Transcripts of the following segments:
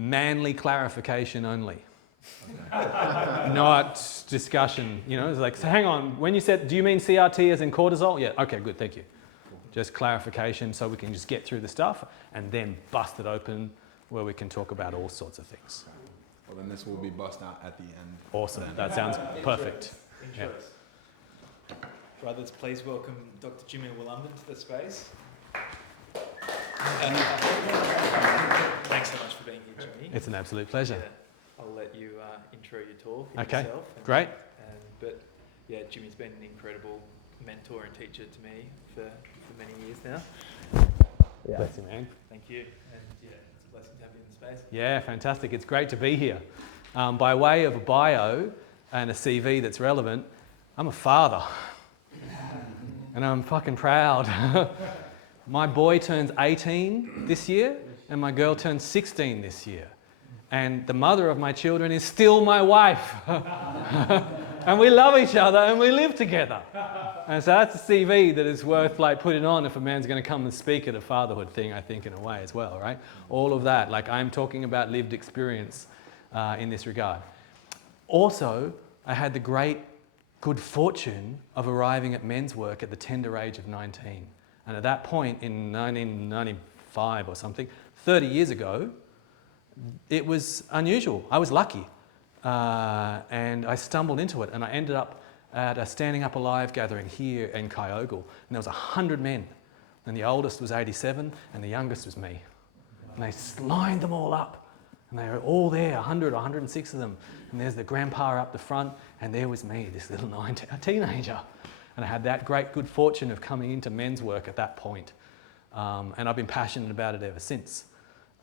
manly clarification only. Not discussion, you know, it's like, so hang on, when you said, do you mean CRT as in cortisol? Yeah, okay, good, thank you. Just clarification so we can just get through the stuff and then bust it open where we can talk about all sorts of things. Well, then this will be bust out at the end. Awesome, that sounds perfect. Interest. Yeah. Brothers, please welcome Dr. Jimmy Willumden to the space. Thanks so much for being here, Jimmy. It's an absolute pleasure. Yeah. I'll let you intro your talk okay, yourself. Great. But yeah, Jimmy's been an incredible mentor and teacher to me for many years now. Yeah. Bless you, man. Thank you. And yeah, it's a blessing to have you in the space. Yeah, fantastic. It's great to be here. By way of a bio and a CV that's relevant, I'm a father. And I'm fucking proud. My boy turns 18 this year and my girl turns 16 this year. And the mother of my children is still my wife. And we love each other and we live together. And so that's a CV that is worth like putting on if a man's going to come and speak at a fatherhood thing, I think, in a way as well, right? All of that, like I'm talking about lived experience in this regard. Also, I had the great good fortune of arriving at men's work at the tender age of 19. And at that point in 1995 or something, 30 years ago, it was unusual. I was lucky. And I stumbled into it and I ended up at a Standing Up Alive gathering here in Kyogle. And there was 100 men. And the oldest was 87 and the youngest was me. And they lined them all up. And they were all there, 100 or 106 of them. And there's the grandpa up the front and there was me, this little teenager. And I had that great good fortune of coming into men's work at that point. And I've been passionate about it ever since.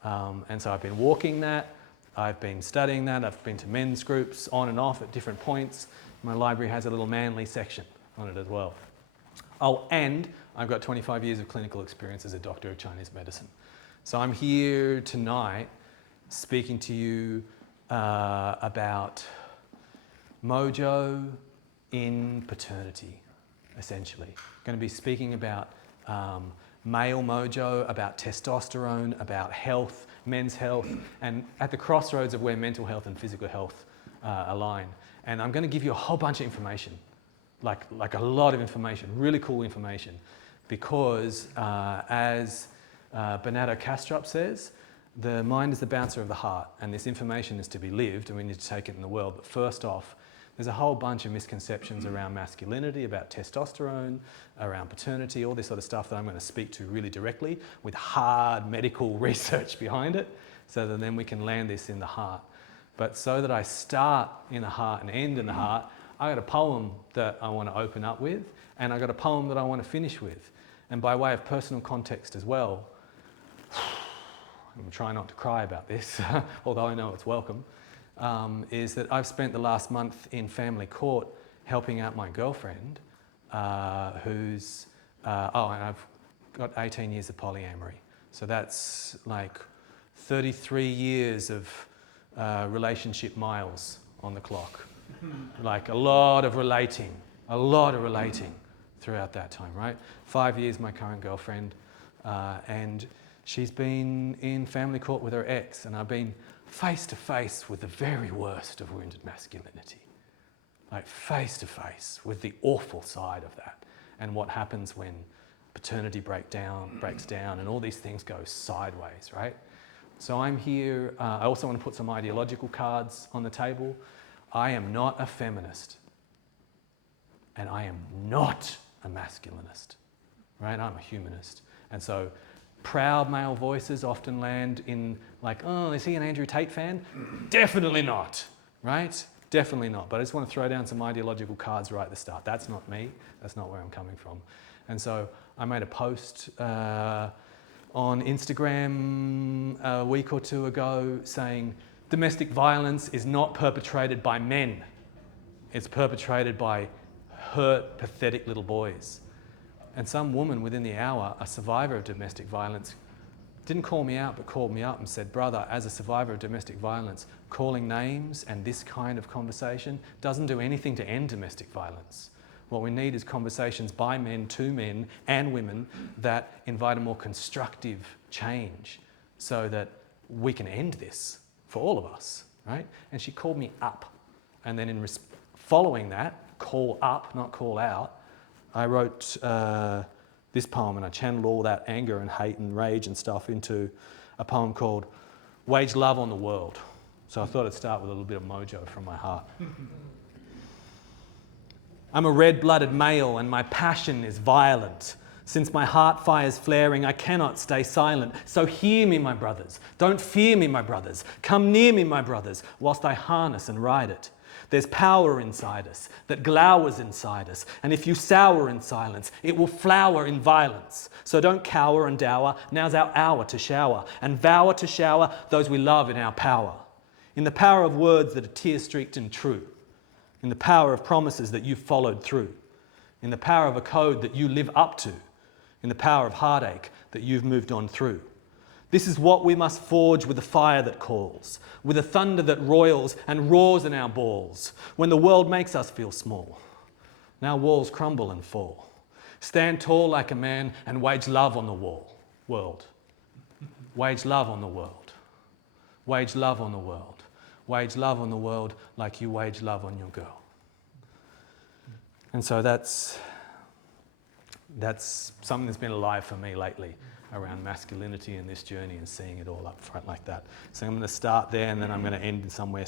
And so I've been walking that, I've been studying that, I've been to men's groups on and off at different points. My library has a little manly section on it as well. Oh, and I've got 25 years of clinical experience as a doctor of Chinese medicine. So I'm here tonight speaking to you about MOJO in paternity, essentially. I'm going to be speaking about male MOJO, about testosterone, about health, men's health, and at the crossroads of where mental health and physical health align. And I'm going to give you a whole bunch of information, like a lot of information, really cool information, because as Bernardo Kastrup says, the mind is the bouncer of the heart, and this information is to be lived, and we need to take it in the world. But first off, there's a whole bunch of misconceptions around masculinity, about testosterone, around paternity, all this sort of stuff that I'm going to speak to really directly with hard medical research behind it, so that then we can land this in the heart. But so that I start in the heart and end in the heart, I got a poem that I want to open up with, and I got a poem that I want to finish with. And by way of personal context as well, I'm trying not to cry about this, although I know it's welcome. Is that I've spent the last month in family court helping out my girlfriend who's, and I've got 18 years of polyamory. So that's like 33 years of relationship miles on the clock. Like a lot of relating throughout that time, right? 5 years my current girlfriend, and she's been in family court with her ex, and I've been face to face with the very worst of wounded masculinity. Like face to face with the awful side of that and what happens when paternity breaks down and all these things go sideways, right? So I'm here, I also want to put some ideological cards on the table. I am not a feminist and I am not a masculinist, right? I'm a humanist. And so proud male voices often land in like, oh, is he an Andrew Tate fan? Definitely not, right? Definitely not. But I just want to throw down some ideological cards right at the start. That's not me. That's not where I'm coming from. And so I made a post on Instagram a week or two ago saying domestic violence is not perpetrated by men. It's perpetrated by hurt, pathetic little boys. And some woman within the hour, a survivor of domestic violence, didn't call me out, but called me up and said, brother, as a survivor of domestic violence, calling names and this kind of conversation doesn't do anything to end domestic violence. What we need is conversations by men to men and women that invite a more constructive change so that we can end this for all of us, right? And she called me up. And then following that, call up, not call out, I wrote this poem, and I channeled all that anger and hate and rage and stuff into a poem called Wage Love on the World. So I thought I'd start with a little bit of mojo from my heart. I'm a red-blooded male and my passion is violent. Since my heart fire's flaring, I cannot stay silent. So hear me, my brothers. Don't fear me, my brothers. Come near me, my brothers, whilst I harness and ride it. There's power inside us that glowers inside us. And if you sour in silence, it will flower in violence. So don't cower and dower. Now's our hour to shower and vow to shower those we love in our power. In the power of words that are tear-streaked and true. In the power of promises that you've followed through. In the power of a code that you live up to. In the power of heartache that you've moved on through. This is what we must forge with the fire that calls, with a thunder that roils and roars in our balls, when the world makes us feel small. Now walls crumble and fall. Stand tall like a man and wage love on the world. Wage love on the world. Wage love on the world. Wage love on the world like you wage love on your girl. And so that's something that's been alive for me lately around masculinity and this journey and seeing it all up front like that. So I'm going to start there and then I'm going to end in somewhere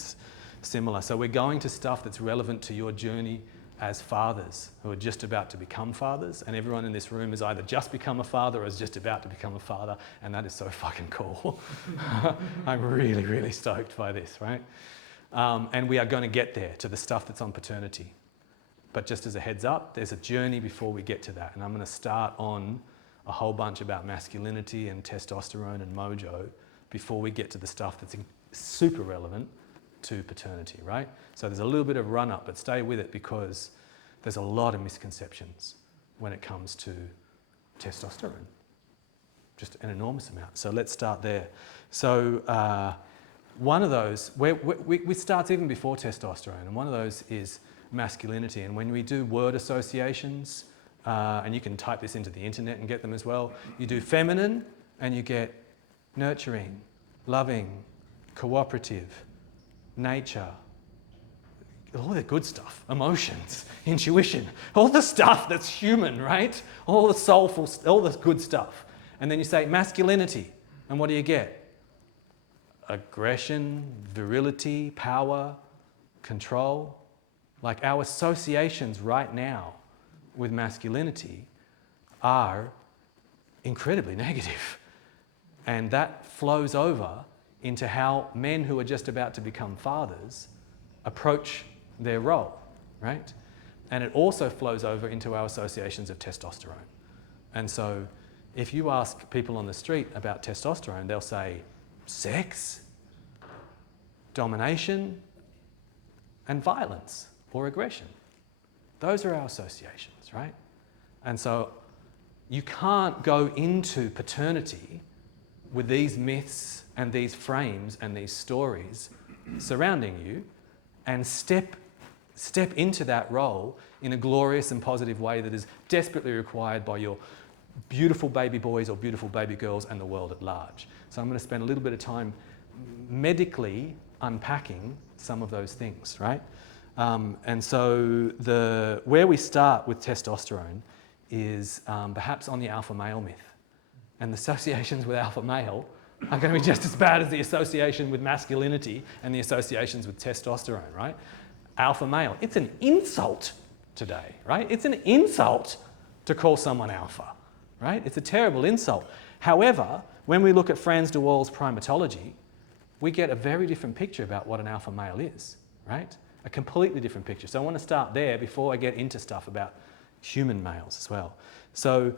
similar. So we're going to stuff that's relevant to your journey as fathers who are just about to become fathers, and everyone in this room has either just become a father or is just about to become a father, and that is so fucking cool. I'm really, really stoked by this, right? And we are going to get there to the stuff that's on paternity. But just as a heads up, there's a journey before we get to that. And I'm going to start on a whole bunch about masculinity and testosterone and mojo before we get to the stuff that's super relevant to paternity, right? So there's a little bit of run up, but stay with it because there's a lot of misconceptions when it comes to testosterone. Just an enormous amount. So let's start there. So one of those, we start even before testosterone, and one of those is masculinity. And when we do word associations, and you can type this into the internet and get them as well, you do feminine and you get nurturing, loving, cooperative, nature, all the good stuff, emotions, intuition, all the stuff that's human, right? All the soulful, all the good stuff. And then you say masculinity, and what do you get? Aggression, virility, power, control. Like our associations right now with masculinity are incredibly negative. And that flows over into how men who are just about to become fathers approach their role, right? And it also flows over into our associations of testosterone. And so if you ask people on the street about testosterone, they'll say sex, domination, and violence or aggression. Those are our associations, right? And so you can't go into paternity with these myths and these frames and these stories surrounding you and step into that role in a glorious and positive way that is desperately required by your beautiful baby boys or beautiful baby girls and the world at large. So I'm going to spend a little bit of time medically unpacking some of those things, right? And so where we start with testosterone is perhaps on the alpha male myth. And the associations with alpha male are going to be just as bad as the association with masculinity and the associations with testosterone, right? Alpha male, it's an insult today, right? It's an insult to call someone alpha, right? It's a terrible insult. However, when we look at Franz de Waal's primatology, we get a very different picture about what an alpha male is, right? A completely different picture. So I want to start there before I get into stuff about human males as well. So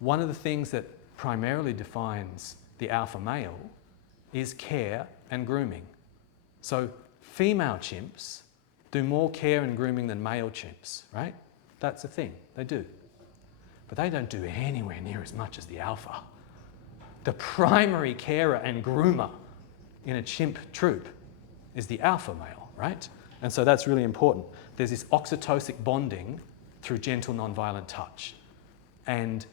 one of the things that primarily defines the alpha male is care and grooming. So female chimps do more care and grooming than male chimps, right? That's a thing, they do. But they don't do anywhere near as much as the alpha. The primary carer and groomer in a chimp troop is the alpha male, right? And so that's really important. There's this oxytocic bonding through gentle, non-violent touch. And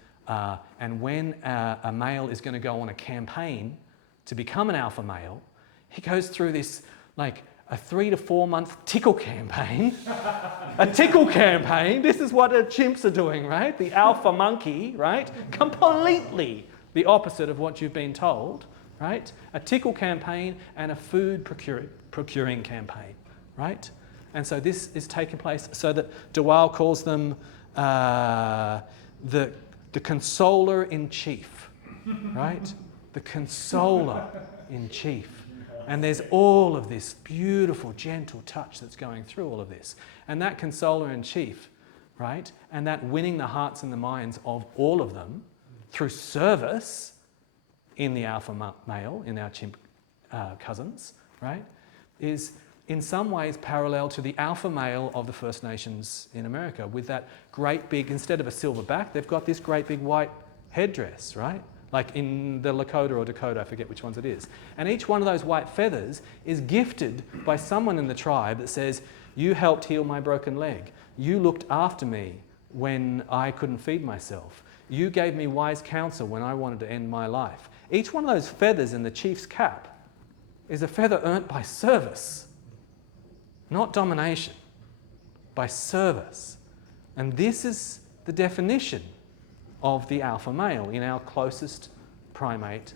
when a male is going to go on a campaign to become an alpha male, he goes through this like a 3 to 4 month tickle campaign. A tickle campaign, this is what the chimps are doing, right? The alpha monkey, right? Completely the opposite of what you've been told, right? A tickle campaign and a food procuring campaign, right? And so this is taking place so that DeWaal calls them the consoler in chief, right? The consoler in chief. And there's all of this beautiful, gentle touch that's going through all of this. And that consoler in chief, right? And that winning the hearts and the minds of all of them through service in the alpha male, in our chimp cousins, right? Is in some ways parallel to the alpha male of the First Nations in America with that great big, instead of a silver back, they've got this great big white headdress, right? Like in the Lakota or Dakota, I forget which ones it is. And each one of those white feathers is gifted by someone in the tribe that says, you helped heal my broken leg. You looked after me when I couldn't feed myself. You gave me wise counsel when I wanted to end my life. Each one of those feathers in the chief's cap is a feather earned by service, not domination, by service. And this is the definition of the alpha male in our closest primate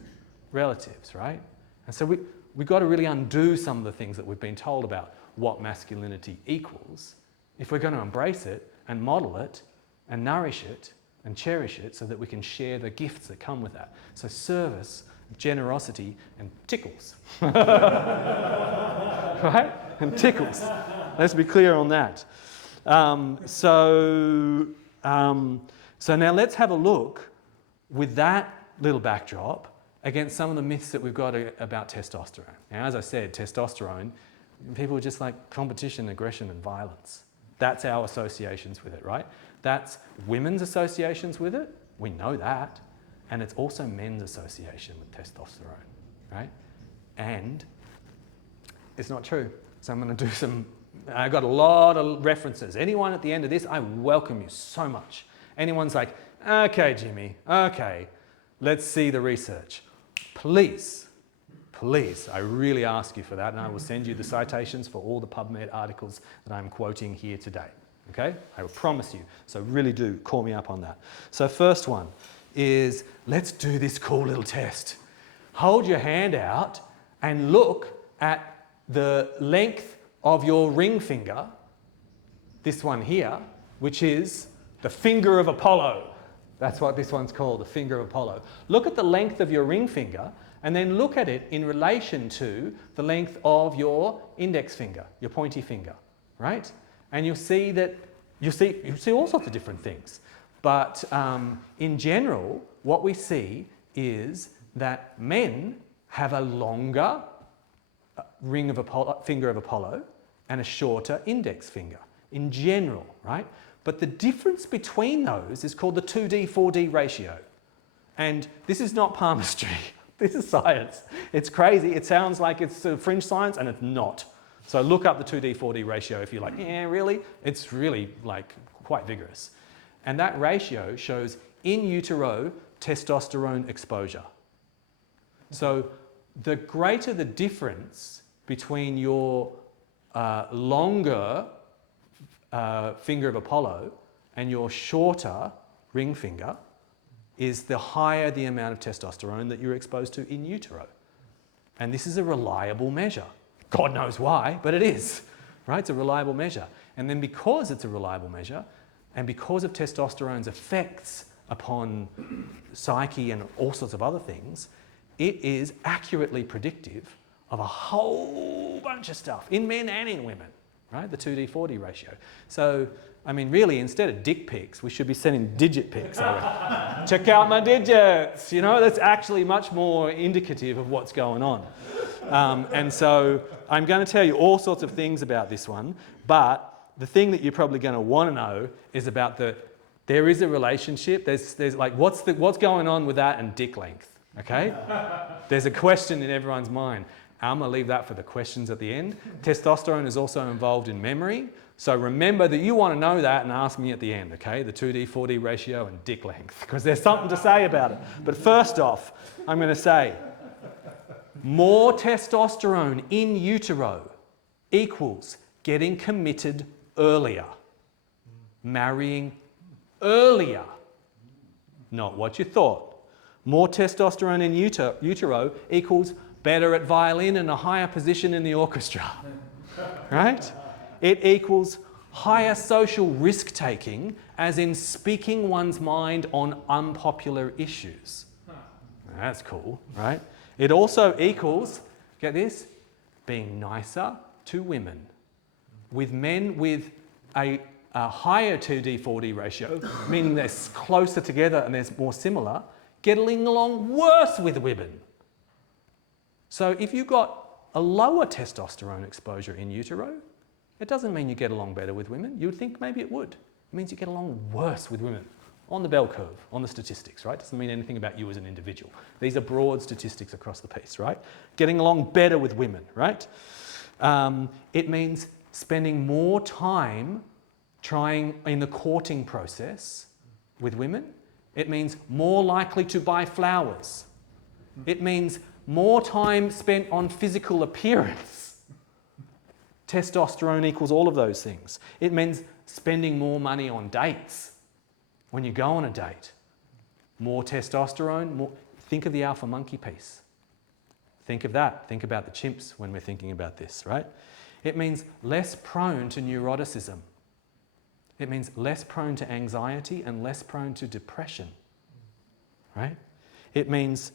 relatives, right? And so we've got to really undo some of the things that we've been told about what masculinity equals if we're going to embrace it and model it and nourish it and cherish it so that we can share the gifts that come with that. So service, generosity, and tickles. Right? And tickles. Let's be clear on that. So now let's have a look with that little backdrop against some of the myths that we've got about testosterone. Now, as I said, testosterone, people are just like competition, aggression, and violence. That's our associations with it, right? That's women's associations with it. We know that. And it's also men's association with testosterone, right? And it's not true. So I'm going to do some, I've got a lot of references. Anyone at the end of this, I welcome you so much. Anyone's like, okay, Jimmy, okay, let's see the research. Please, I really ask you for that, and I will send you the citations for all the PubMed articles that I'm quoting here today, okay? I will promise you. So really do call me up on that. So first one is, let's do this cool little test. Hold your hand out and look at the length of your ring finger, this one here, which is the finger of Apollo. That's what this one's called, the finger of Apollo. Look at the length of your ring finger and then look at it in relation to the length of your index finger, your pointy finger, right? And you'll see that, you'll see all sorts of different things. But in general, what we see is that men have a longer finger of Apollo and a shorter index finger, in general, right? But the difference between those is called the 2D, 4D ratio. And this is not palmistry. This is science. It's crazy. It sounds like it's fringe science, and it's not. So look up the 2D, 4D ratio if you're like, yeah, really? It's really like quite vigorous. And that ratio shows in utero testosterone exposure. So the greater the difference between your longer finger of Apollo and your shorter ring finger is the higher the amount of testosterone that you're exposed to in utero. And this is a reliable measure. God knows why, but it is, right? It's a reliable measure. And then because it's a reliable measure, and because of testosterone's effects upon psyche and all sorts of other things, it is accurately predictive of a whole bunch of stuff in men and in women, right? The 2D, 4D ratio. So, I mean, really, instead of dick pics, we should be sending digit pics. Check out my digits. You know, that's actually much more indicative of what's going on. And so I'm going to tell you all sorts of things about this one, but the thing that you're probably going to want to know is about there is a relationship. There's like, what's going on with that and dick length, okay? There's a question in everyone's mind. I'm going to leave that for the questions at the end. Testosterone is also involved in memory. So remember that you want to know that and ask me at the end, okay? The 2D, 4D ratio and dick length, because there's something to say about it. But first off, I'm going to say, More testosterone in utero equals getting committed earlier, marrying earlier. Not what you thought. More testosterone in utero equals better at violin and a higher position in the orchestra, right? It equals higher social risk-taking, as in speaking one's mind on unpopular issues. That's cool, right? It also equals, get this, being nicer to women. With men with a higher 2D4D ratio, meaning they're closer together and they're more similar, getting along worse with women. So if you've got a lower testosterone exposure in utero, it doesn't mean you get along better with women. You would think maybe it would. It means you get along worse with women on the bell curve, on the statistics, right? Doesn't mean anything about you as an individual. These are broad statistics across the piece, right? Getting along better with women, right? It means spending more time trying in the courting process with women. It means more likely to buy flowers. It means more time spent on physical appearance. Testosterone equals all of those things. It means spending more money on dates. When you go on a date, more testosterone, more. Think of the alpha monkey piece. Think of that. Think about the chimps when we're thinking about this, right? It means less prone to neuroticism. It means less prone to anxiety and less prone to depression, right? It means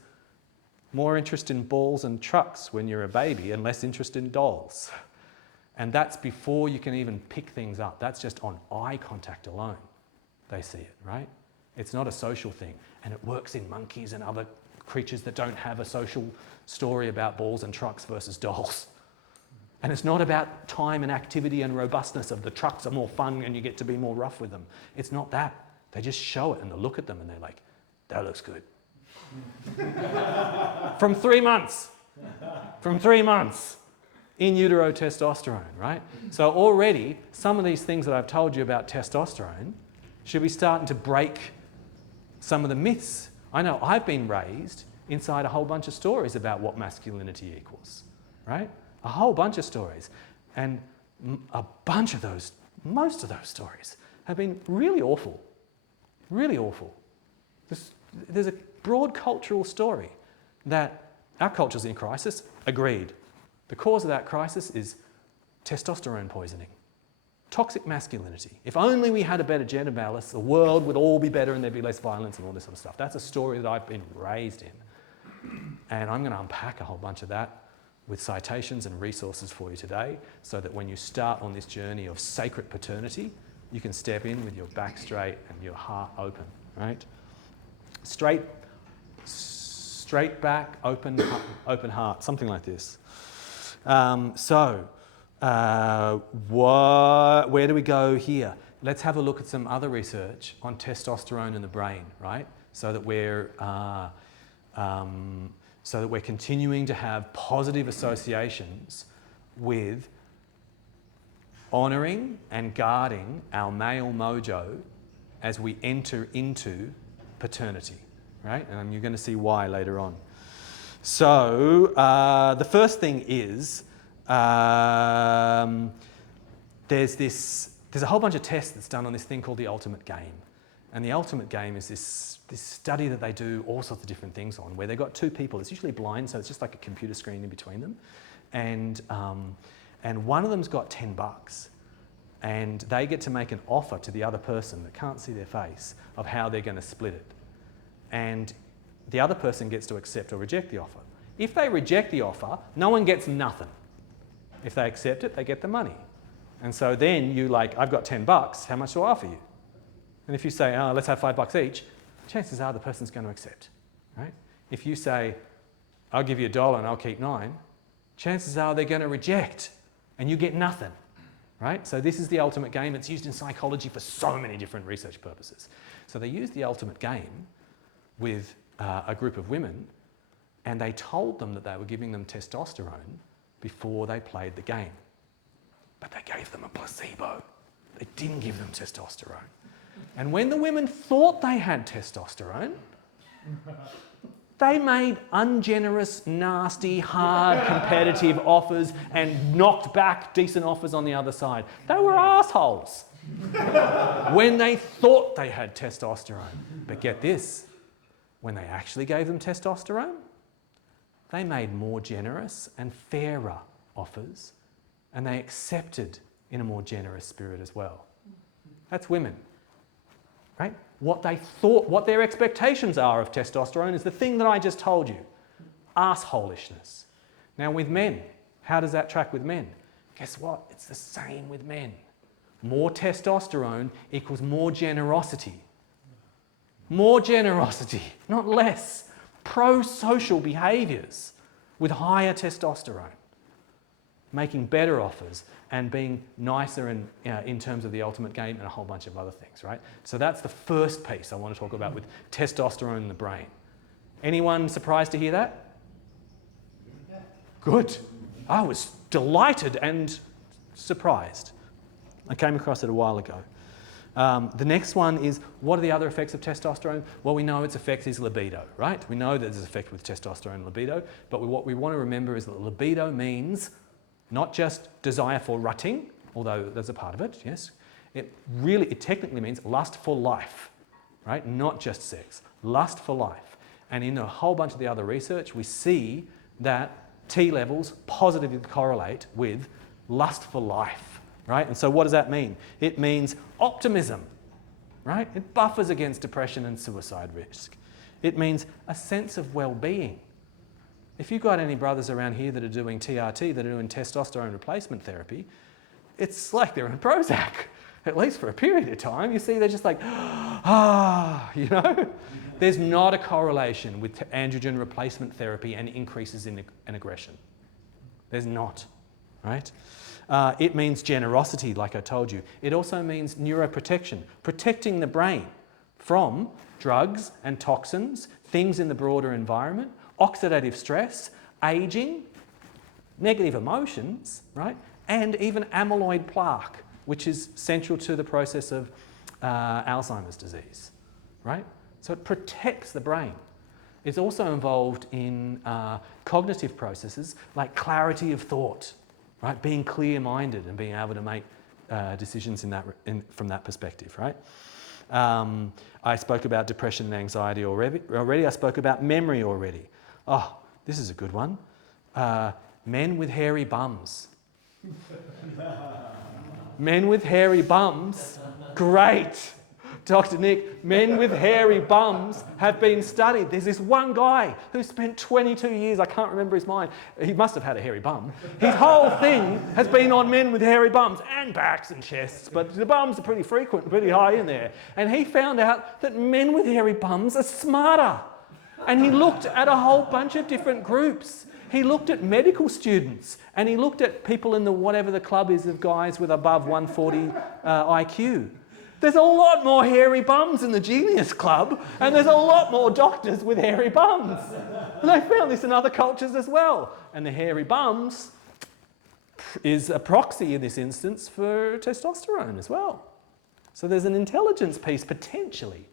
more interest in balls and trucks when you're a baby and less interest in dolls. And that's before you can even pick things up. That's just on eye contact alone. They see it, right? It's not a social thing. And it works in monkeys and other creatures that don't have a social story about balls and trucks versus dolls. And it's not about time and activity and robustness of the trucks are more fun and you get to be more rough with them. It's not that. They just show it and they look at them and they're like, that looks good. From 3 months. From 3 months. In utero testosterone, right? So already, some of these things that I've told you about testosterone should be starting to break some of the myths. I know I've been raised inside a whole bunch of stories about what masculinity equals, right? A whole bunch of stories. And a bunch of those, most of those stories have been really awful. Really awful. There's a broad cultural story that our culture's in crisis. Agreed. The cause of that crisis is testosterone poisoning. Toxic masculinity. If only we had a better gender balance, the world would all be better and there'd be less violence and all this sort of stuff. That's a story that I've been raised in. And I'm going to unpack a whole bunch of that with citations and resources for you today so that when you start on this journey of sacred paternity, you can step in with your back straight and your heart open, right? Straight back, open heart, something like this. Where do we go here? Let's have a look at some other research on testosterone in the brain, right? So that we're continuing to have positive associations with honouring and guarding our male mojo as we enter into paternity, right? And you're going to see why later on. So the first thing is there's a whole bunch of tests that's done on this thing called the ultimate game. And the ultimate game is this study that they do all sorts of different things on, where they've got two people. It's usually blind, so it's just like a computer screen in between them. And one of them's got $10, and they get to make an offer to the other person that can't see their face of how they're going to split it. And the other person gets to accept or reject the offer. If they reject the offer, no one gets nothing. If they accept it, they get the money. And so then you like, I've got $10, how much do I offer you? And if you say, oh, let's have $5 each, chances are the person's going to accept, right? If you say, I'll give you $1 and I'll keep 9, chances are they're going to reject and you get nothing, right? So this is the ultimate game. It's used in psychology for so many different research purposes. So they used the ultimate game with a group of women, and they told them that they were giving them testosterone before they played the game. But they gave them a placebo. They didn't give them testosterone. And when the women thought they had testosterone, They made ungenerous, nasty, hard, competitive offers and knocked back decent offers on the other side. They were assholes when they thought they had testosterone. But get this, when they actually gave them testosterone, they made more generous and fairer offers, and they accepted in a more generous spirit as well. That's women, right? What they thought, what their expectations are of testosterone is the thing that I just told you, assholishness. Now with men, how does that track with men? Guess what? It's the same with men. More testosterone equals more generosity. More generosity, not less. Pro-social behaviours with higher testosterone. Making better offers and being nicer in terms of the ultimate game and a whole bunch of other things, right? So that's the first piece I want to talk about with testosterone in the brain. Anyone surprised to hear that? Good. I was delighted and surprised. I came across it a while ago. The next one is, what are the other effects of testosterone? Well, we know its effect is libido, right? We know there's an effect with testosterone and libido, but what we want to remember is that libido means not just desire for rutting, although there's a part of it, yes. It technically means lust for life, right? Not just sex, lust for life. And in a whole bunch of the other research, we see that T levels positively correlate with lust for life, right? And so what does that mean? It means optimism, right? It buffers against depression and suicide risk. It means a sense of well-being. If you've got any brothers around here that are doing TRT, that are doing testosterone replacement therapy, it's like they're in Prozac, at least for a period of time. You see, they're just like, you know? There's not a correlation with androgen replacement therapy and increases in aggression. There's not, right? It means generosity, like I told you. It also means neuroprotection, protecting the brain from drugs and toxins, things in the broader environment, oxidative stress, aging, negative emotions, right? And even amyloid plaque, which is central to the process of Alzheimer's disease, right? So it protects the brain. It's also involved in cognitive processes like clarity of thought, right? Being clear-minded and being able to make decisions from that perspective, right? I spoke about depression and anxiety already. I spoke about memory already. Oh, this is a good one. Men with hairy bums. Men with hairy bums, great. Dr. Nick, men with hairy bums have been studied. There's this one guy who spent 22 years, I can't remember his mind, he must have had a hairy bum. His whole thing has been on men with hairy bums and backs and chests, but the bums are pretty frequent, pretty high in there. And he found out that men with hairy bums are smarter. And he looked at a whole bunch of different groups. He looked at medical students and he looked at people in the whatever the club is of guys with above 140 IQ. There's a lot more hairy bums in the Genius Club, and there's a lot more doctors with hairy bums. And they found this in other cultures as well. And the hairy bums is a proxy in this instance for testosterone as well. So there's an intelligence piece potentially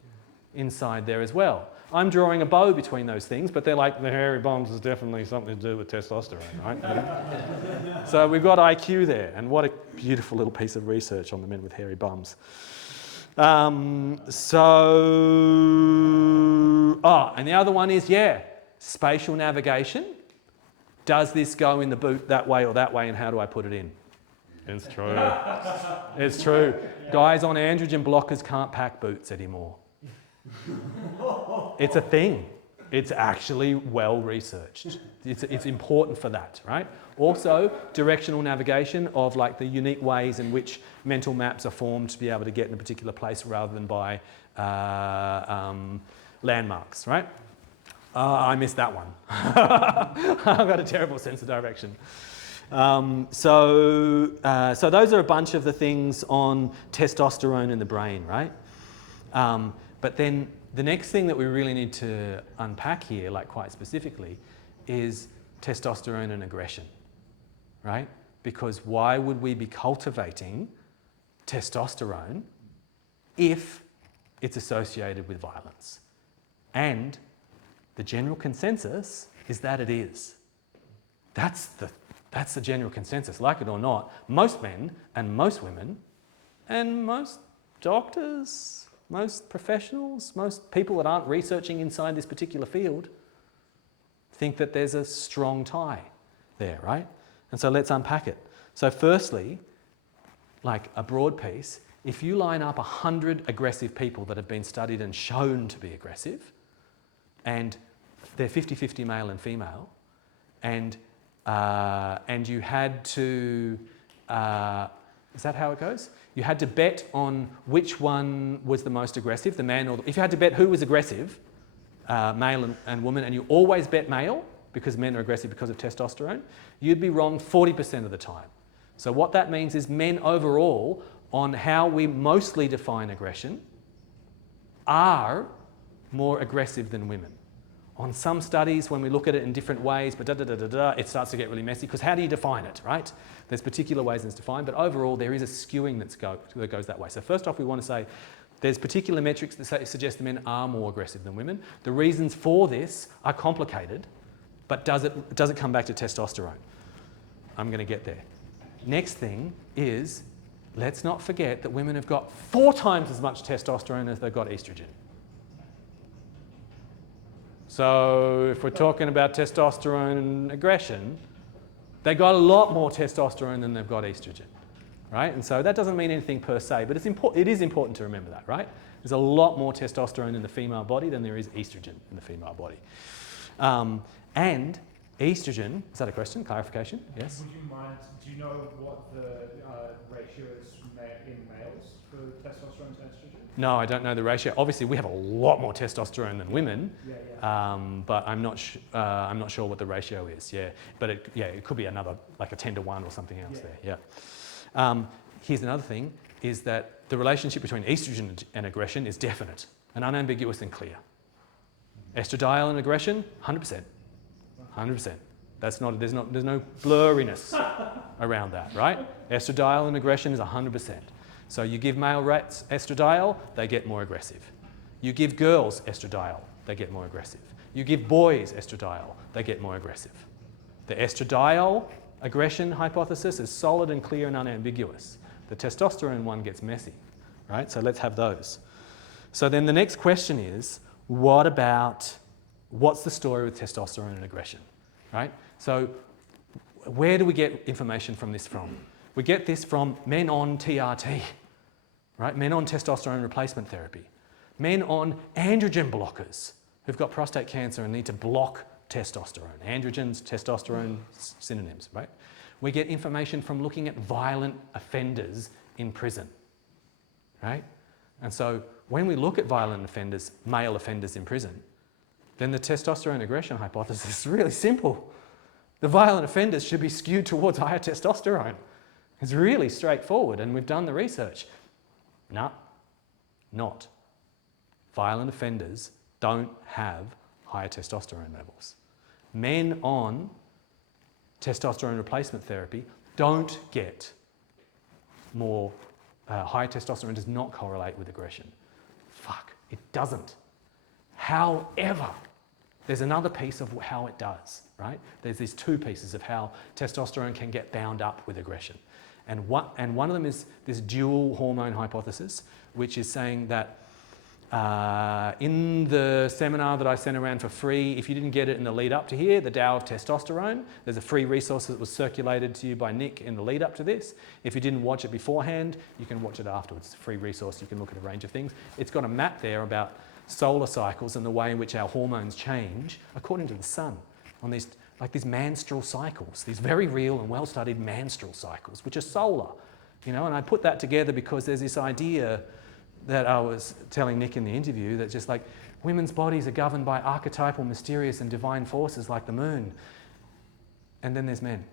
inside there as well. I'm drawing a bow between those things, but they're like, the hairy bums is definitely something to do with testosterone, right? So we've got IQ there, and what a beautiful little piece of research on the men with hairy bums. And the other one is, spatial navigation. Does this go in the boot that way or that way, and how do I put it in? It's true. It's true. Guys on androgen blockers can't pack boots anymore. It's a thing. It's actually well researched. It's important for that, right? Also, directional navigation of like the unique ways in which mental maps are formed to be able to get in a particular place rather than by landmarks, right? I missed that one. I've got a terrible sense of direction. So those are a bunch of the things on testosterone in the brain, right? But then the next thing that we really need to unpack here, like quite specifically, is testosterone and aggression, right? Because why would we be cultivating testosterone if it's associated with violence? And The general consensus is that it is. That's the general consensus. Like it or not, most men and most women and most doctors, most professionals, most people that aren't researching inside this particular field think that there's a strong tie there, right? And so let's unpack it. So firstly, like a broad piece, if you line up 100 aggressive people that have been studied and shown to be aggressive, and they're 50-50 male and female, and you had to, is that how it goes? You had to bet on which one was the most aggressive, the man or if you had to bet who was aggressive, male and woman, and you always bet male because men are aggressive because of testosterone, you'd be wrong 40% of the time. So what that means is men overall, on how we mostly define aggression, are more aggressive than women. On some studies, when we look at it in different ways, but it starts to get really messy, because how do you define it, right? There's particular ways it's defined, but overall there is a skewing that goes that way. So first off, we want to say there's particular metrics that suggest that men are more aggressive than women. The reasons for this are complicated, but does it come back to testosterone? I'm going to get there. Next thing is, let's not forget that women have got 4 times as much testosterone as they've got estrogen. So if we're talking about testosterone and aggression, they got a lot more testosterone than they've got estrogen, right? And so that doesn't mean anything per se, but it is important to remember that, right? There's a lot more testosterone in the female body than there is estrogen in the female body. And estrogen, is that a question? Clarification? Yes? Would you mind, do you know what the ratio is in males for testosterone to estrogen? No, I don't know the ratio. Obviously, we have a lot more testosterone than women, but I'm not sure what the ratio is. Yeah, but it could be another, like a 10-to-1 or something else there. Yeah. Here's another thing: is that the relationship between estrogen and aggression is definite and unambiguous and clear. Estradiol and aggression, 100%. 100%. There's no blurriness around that, right? Estradiol and aggression is 100%. So you give male rats estradiol, they get more aggressive. You give girls estradiol, they get more aggressive. You give boys estradiol, they get more aggressive. The estradiol aggression hypothesis is solid and clear and unambiguous. The testosterone one gets messy, right? So let's have those. So then the next question is, what's the story with testosterone and aggression, right? So where do we get information from this from? We get this from men on TRT, right? Men on testosterone replacement therapy. Men on androgen blockers who've got prostate cancer and need to block testosterone. Androgens, testosterone, synonyms, right? We get information from looking at violent offenders in prison, right? And so when we look at violent offenders, male offenders in prison, then the testosterone aggression hypothesis is really simple. The violent offenders should be skewed towards higher testosterone. It's really straightforward, and we've done the research. No, not. Violent offenders don't have higher testosterone levels. Men on testosterone replacement therapy don't get more, higher testosterone does not correlate with aggression. Fuck, it doesn't. However, there's another piece of how it does, right? There's these 2 pieces of how testosterone can get bound up with aggression. And one of them is this dual hormone hypothesis, which is saying that in the seminar that I sent around for free, if you didn't get it in the lead up to here, the Tao of Testosterone, there's a free resource that was circulated to you by Nick in the lead up to this. If you didn't watch it beforehand, you can watch it afterwards. It's a free resource, you can look at a range of things. It's got a map there about solar cycles and the way in which our hormones change according to the sun on these menstrual cycles, these very real and well-studied menstrual cycles, which are solar, and I put that together because there's this idea that I was telling Nick in the interview that just like women's bodies are governed by archetypal, mysterious and divine forces like the moon. And then there's men.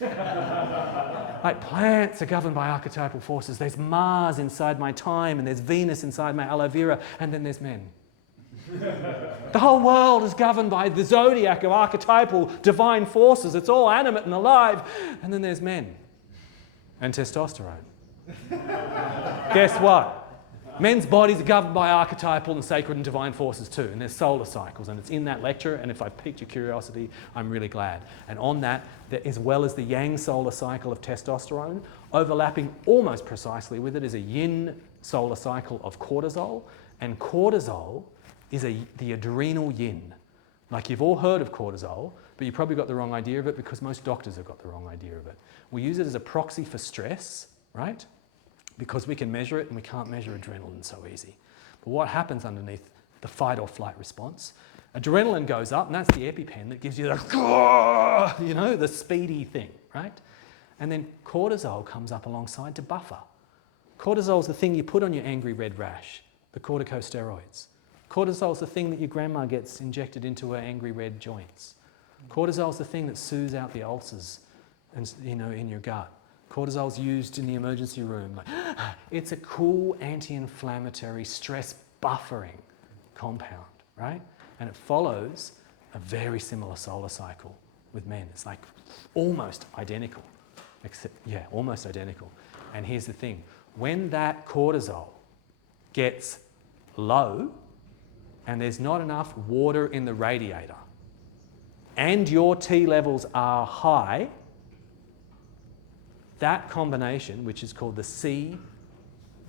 Like plants are governed by archetypal forces. There's Mars inside my thyme and there's Venus inside my aloe vera, and then there's men. The whole world is governed by the zodiac of archetypal divine forces. It's all animate and alive. And then there's men and testosterone. Guess what? Men's bodies are governed by archetypal and sacred and divine forces too, and there's solar cycles, and it's in that lecture, and if I've piqued your curiosity, I'm really glad. And on that, as well as the yang solar cycle of testosterone, overlapping almost precisely with it is a yin solar cycle of cortisol, and cortisol is the adrenal yin. Like, you've all heard of cortisol, but you probably got the wrong idea of it because most doctors have got the wrong idea of it. We use it as a proxy for stress, right? Because we can measure it and we can't measure adrenaline so easy. But what happens underneath the fight or flight response? Adrenaline goes up, and that's the EpiPen that gives you the, you know, the speedy thing, right? And then cortisol comes up alongside to buffer. Cortisol is the thing you put on your angry red rash, the corticosteroids. Cortisol is the thing that your grandma gets injected into her angry red joints. Cortisol is the thing that soothes out the ulcers, and, you know, in your gut. Cortisol's used in the emergency room. It's a cool anti-inflammatory stress buffering compound, right? And it follows a very similar solar cycle with men. It's like almost identical, except, yeah, almost identical. And here's the thing. When that cortisol gets low and there's not enough water in the radiator and your T levels are high, that combination, which is called the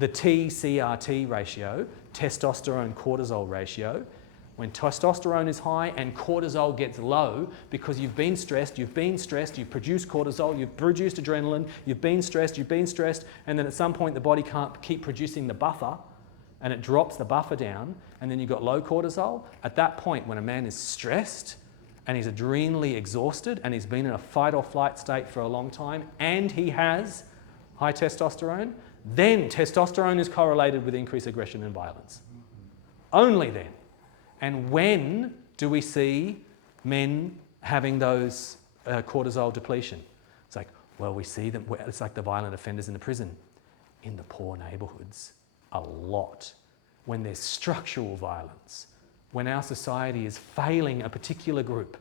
T-CRT ratio, testosterone-cortisol ratio, when testosterone is high and cortisol gets low because you've produced cortisol, you've produced adrenaline, you've been stressed, and then at some point the body can't keep producing the buffer and it drops the buffer down, and then you've got low cortisol. At that point, when a man is stressed and he's adrenally exhausted and he's been in a fight or flight state for a long time and he has high testosterone, then testosterone is correlated with increased aggression and violence. Only then. And when do we see men having those cortisol depletion? It's like, well, we see them, it's like the violent offenders in the prison. In the poor neighbourhoods, a lot. When there's structural violence, when our society is failing a particular group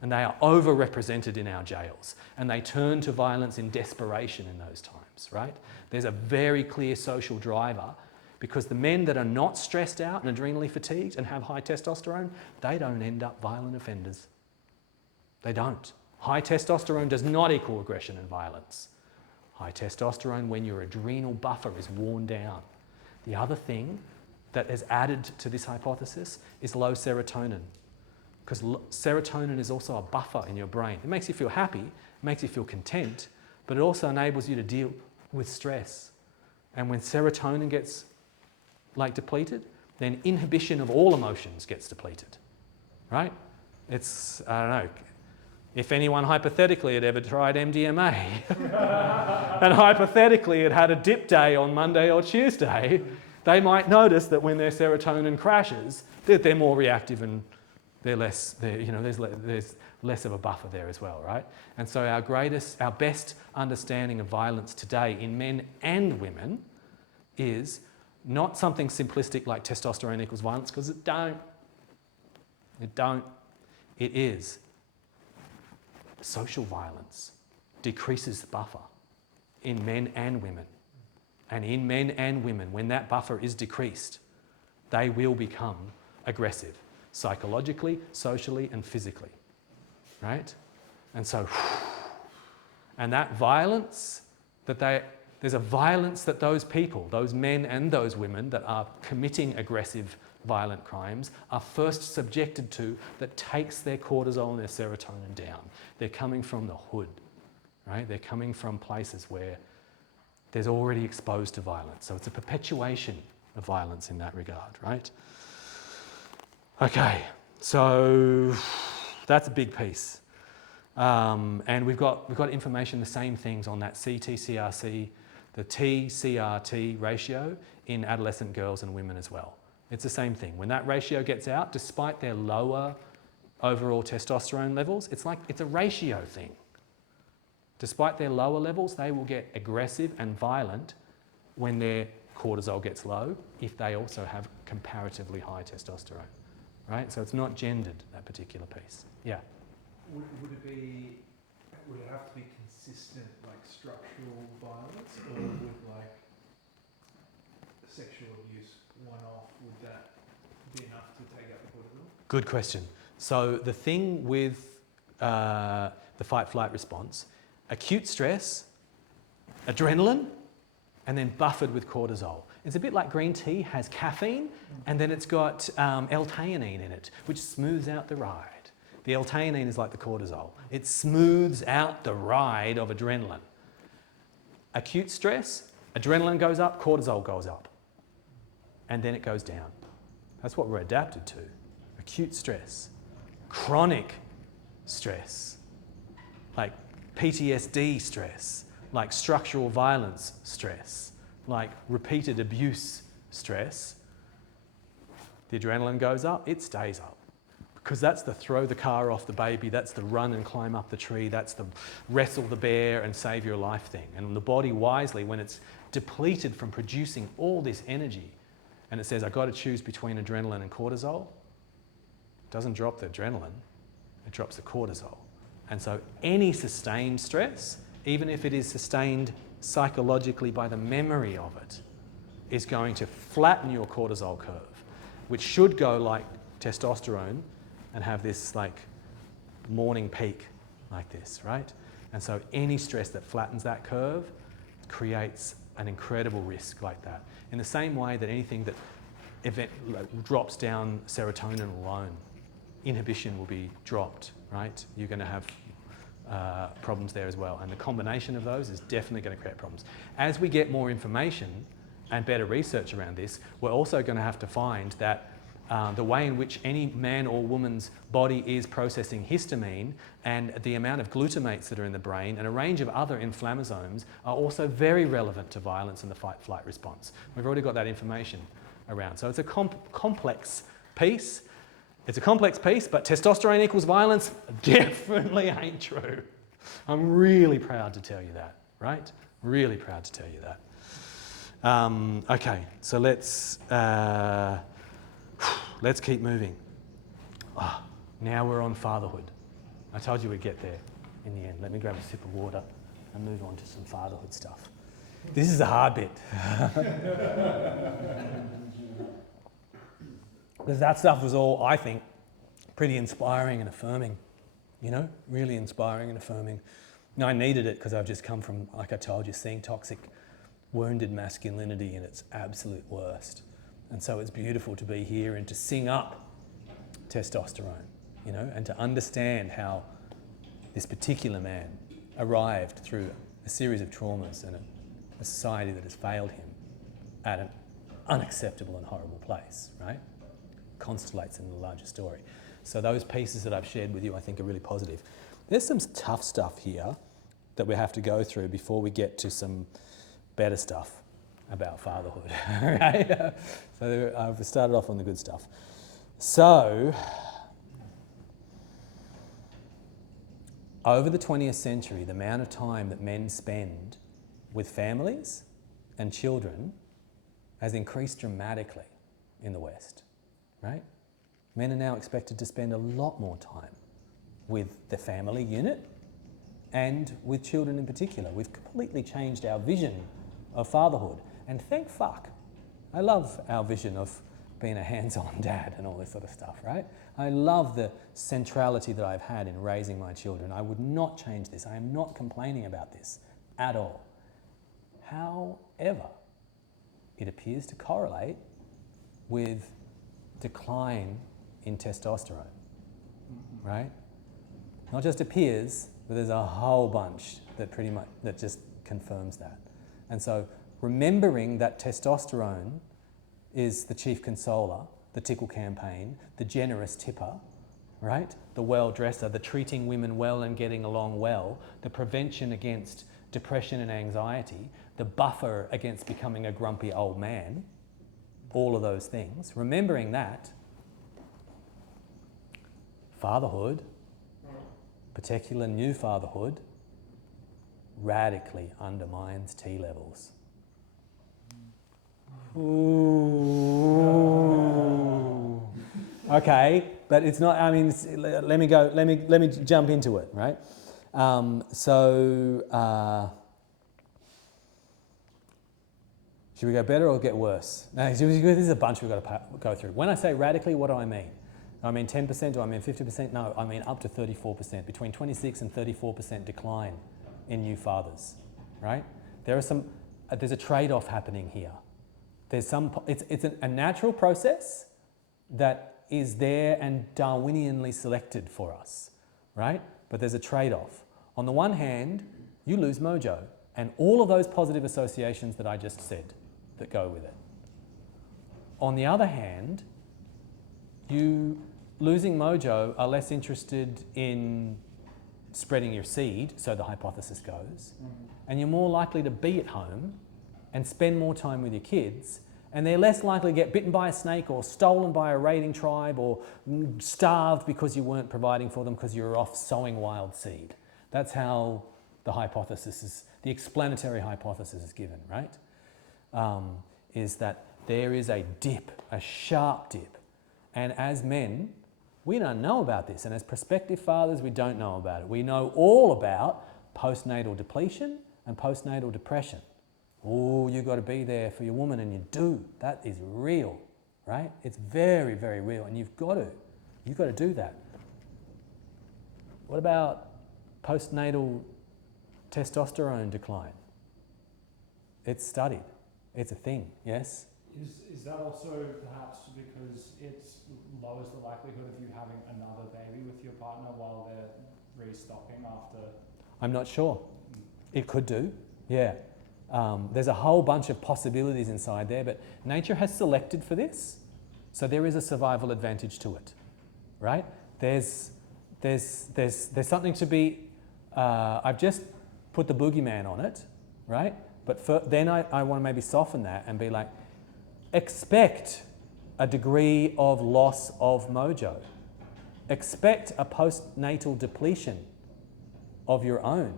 and they are overrepresented in our jails and they turn to violence in desperation in those times, right? There's a very clear social driver because the men that are not stressed out and adrenally fatigued and have high testosterone, they don't end up violent offenders. They don't. High testosterone does not equal aggression and violence. High testosterone when your adrenal buffer is worn down. The other thing that is added to this hypothesis is low serotonin, because serotonin is also a buffer in your brain. It makes you feel happy, it makes you feel content, but it also enables you to deal with stress. And when serotonin gets depleted, then inhibition of all emotions gets depleted, right? It's, I don't know, if anyone hypothetically had ever tried MDMA and hypothetically had had a dip day on Monday or Tuesday, they might notice that when their serotonin crashes, that they're more reactive and there's less of a buffer there as well, right? And so our best understanding of violence today in men and women is not something simplistic like testosterone equals violence, because it don't. It is social violence decreases the buffer in men and women. And in men and women, when that buffer is decreased, they will become aggressive, psychologically, socially, and physically, right? And so, and that violence, there's a violence that those people, those men and those women that are committing aggressive, violent crimes are first subjected to that takes their cortisol and their serotonin down. They're coming from the hood, right? They're coming from places where there's already exposed to violence. So it's a perpetuation of violence in that regard, right? Okay, so that's a big piece. And we've got information, the same things on that CTCRC, the T-CRT ratio in adolescent girls and women as well. It's the same thing. When that ratio gets out, despite their lower overall testosterone levels, it's a ratio thing. Despite their lower levels, they will get aggressive and violent when their cortisol gets low, if they also have comparatively high testosterone, right? So it's not gendered, that particular piece. Yeah? Would it have to be consistent, like structural violence, or would sexual abuse one-off, would that be enough to take out the cortisol? Good question. So the thing with the fight-flight response, acute stress, adrenaline, and then buffered with cortisol. It's a bit like green tea has caffeine, and then it's got L-theanine in it, which smooths out the ride. The L-theanine is like the cortisol. It smooths out the ride of adrenaline. Acute stress, adrenaline goes up, cortisol goes up, and then it goes down. That's what we're adapted to. Acute stress. Chronic stress, like PTSD stress, like structural violence stress, like repeated abuse stress. The adrenaline goes up, it stays up. Because that's the throw the car off the baby, that's the run and climb up the tree, that's the wrestle the bear and save your life thing. And the body wisely, when it's depleted from producing all this energy, and it says, I've got to choose between adrenaline and cortisol, it doesn't drop the adrenaline, it drops the cortisol. And so any sustained stress, even if it is sustained psychologically by the memory of it, is going to flatten your cortisol curve, which should go like testosterone and have this like morning peak like this, right? And so any stress that flattens that curve creates an incredible risk like that. In the same way that anything that drops down serotonin alone, inhibition will be dropped, right? You're going to have problems there as well. And the combination of those is definitely going to create problems. As we get more information and better research around this, we're also going to have to find that the way in which any man or woman's body is processing histamine and the amount of glutamates that are in the brain and a range of other inflammasomes are also very relevant to violence and the fight-flight response. We've already got that information around. So it's a complex piece. It's a complex piece, but testosterone equals violence definitely ain't true. I'm really proud to tell you that, right? Really proud to tell you that. Okay, so let's keep moving. Now we're on fatherhood. I told you we'd get there in the end. Let me grab a sip of water and move on to some fatherhood stuff. This is the hard bit. Because that stuff was all, I think, pretty inspiring and affirming. You know, really inspiring and affirming. And I needed it because I've just come from, like I told you, seeing toxic, wounded masculinity in its absolute worst. And so it's beautiful to be here and to sing up testosterone, you know, and to understand how this particular man arrived through a series of traumas and a society that has failed him at an unacceptable and horrible place, right? Constellates in the larger story. So those pieces that I've shared with you, I think, are really positive. There's some tough stuff here that we have to go through before we get to some better stuff about fatherhood, right? So I've started off on the good stuff. So, over the 20th century, the amount of time that men spend with families and children has increased dramatically in the West, right? Men are now expected to spend a lot more time with the family unit and with children in particular. We've completely changed our vision of fatherhood. And thank fuck. I love our vision of being a hands-on dad and all this sort of stuff, right? I love the centrality that I've had in raising my children. I would not change this. I am not complaining about this at all. However, it appears to correlate with decline in testosterone, right? Not just appears, but there's a whole bunch that pretty much, that just confirms that. And so remembering that testosterone is the chief consoler, the tickle campaign, the generous tipper, right? The well-dresser, the treating women well and getting along well, the prevention against depression and anxiety, the buffer against becoming a grumpy old man, all of those things. Remembering that, fatherhood, particularly new fatherhood, radically undermines T levels. Ooh. Okay, but it's not, I mean, let me jump into it, right? Should we go better or get worse? No, this is a bunch we've got to go through. When I say radically, what do I mean? Do I mean 10%? Do I mean 50%? No, I mean up to 34%, between 26 and 34% decline in new fathers, right? There's a trade-off happening here. It's a natural process that is there and Darwinianly selected for us, right? But there's a trade-off. On the one hand, you lose mojo and all of those positive associations that I just said that go with it. On the other hand, you losing mojo are less interested in spreading your seed, so the hypothesis goes, and you're more likely to be at home and spend more time with your kids, and they're less likely to get bitten by a snake or stolen by a raiding tribe or starved because you weren't providing for them because you were off sowing wild seed. That's how the hypothesis is, the explanatory hypothesis is given, right? Is that there is a dip, a sharp dip. And as men, we don't know about this. And as prospective fathers, we don't know about it. We know all about postnatal depletion and postnatal depression. Oh, you've got to be there for your woman, and you do. That is real, right? It's very, very real, and you've got to do that. What about postnatal testosterone decline? It's studied. It's a thing, yes? Is that also perhaps because it lowers the likelihood of you having another baby with your partner while they're restocking after? I'm not sure. It could do, yeah. There's a whole bunch of possibilities inside there, but nature has selected for this, so there is a survival advantage to it, right? There's something to be. I've just put the boogeyman on it, right? But then I want to maybe soften that and be like, expect a degree of loss of mojo. Expect a postnatal depletion of your own.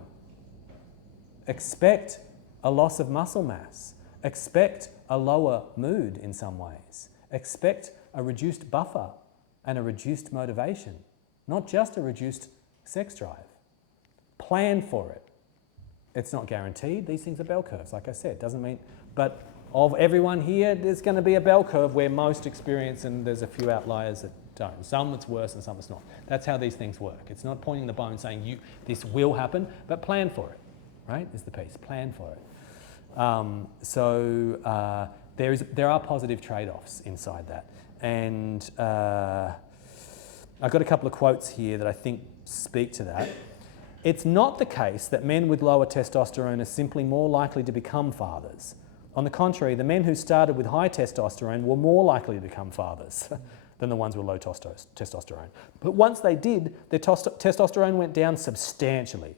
Expect a loss of muscle mass. Expect a lower mood in some ways. Expect a reduced buffer and a reduced motivation, not just a reduced sex drive. Plan for it. It's not guaranteed. These things are bell curves, like I said. Doesn't mean, but of everyone here, there's going to be a bell curve where most experience, and there's a few outliers that don't. Some it's worse and some it's not. That's how these things work. It's not pointing the bone saying this will happen, but plan for it, right? Is the piece. Plan for it. There are positive trade-offs inside that, and I've got a couple of quotes here that I think speak to that. It's not the case that men with lower testosterone are simply more likely to become fathers. On the contrary, the men who started with high testosterone were more likely to become fathers than the ones with low testosterone. But once they did, their testosterone went down substantially.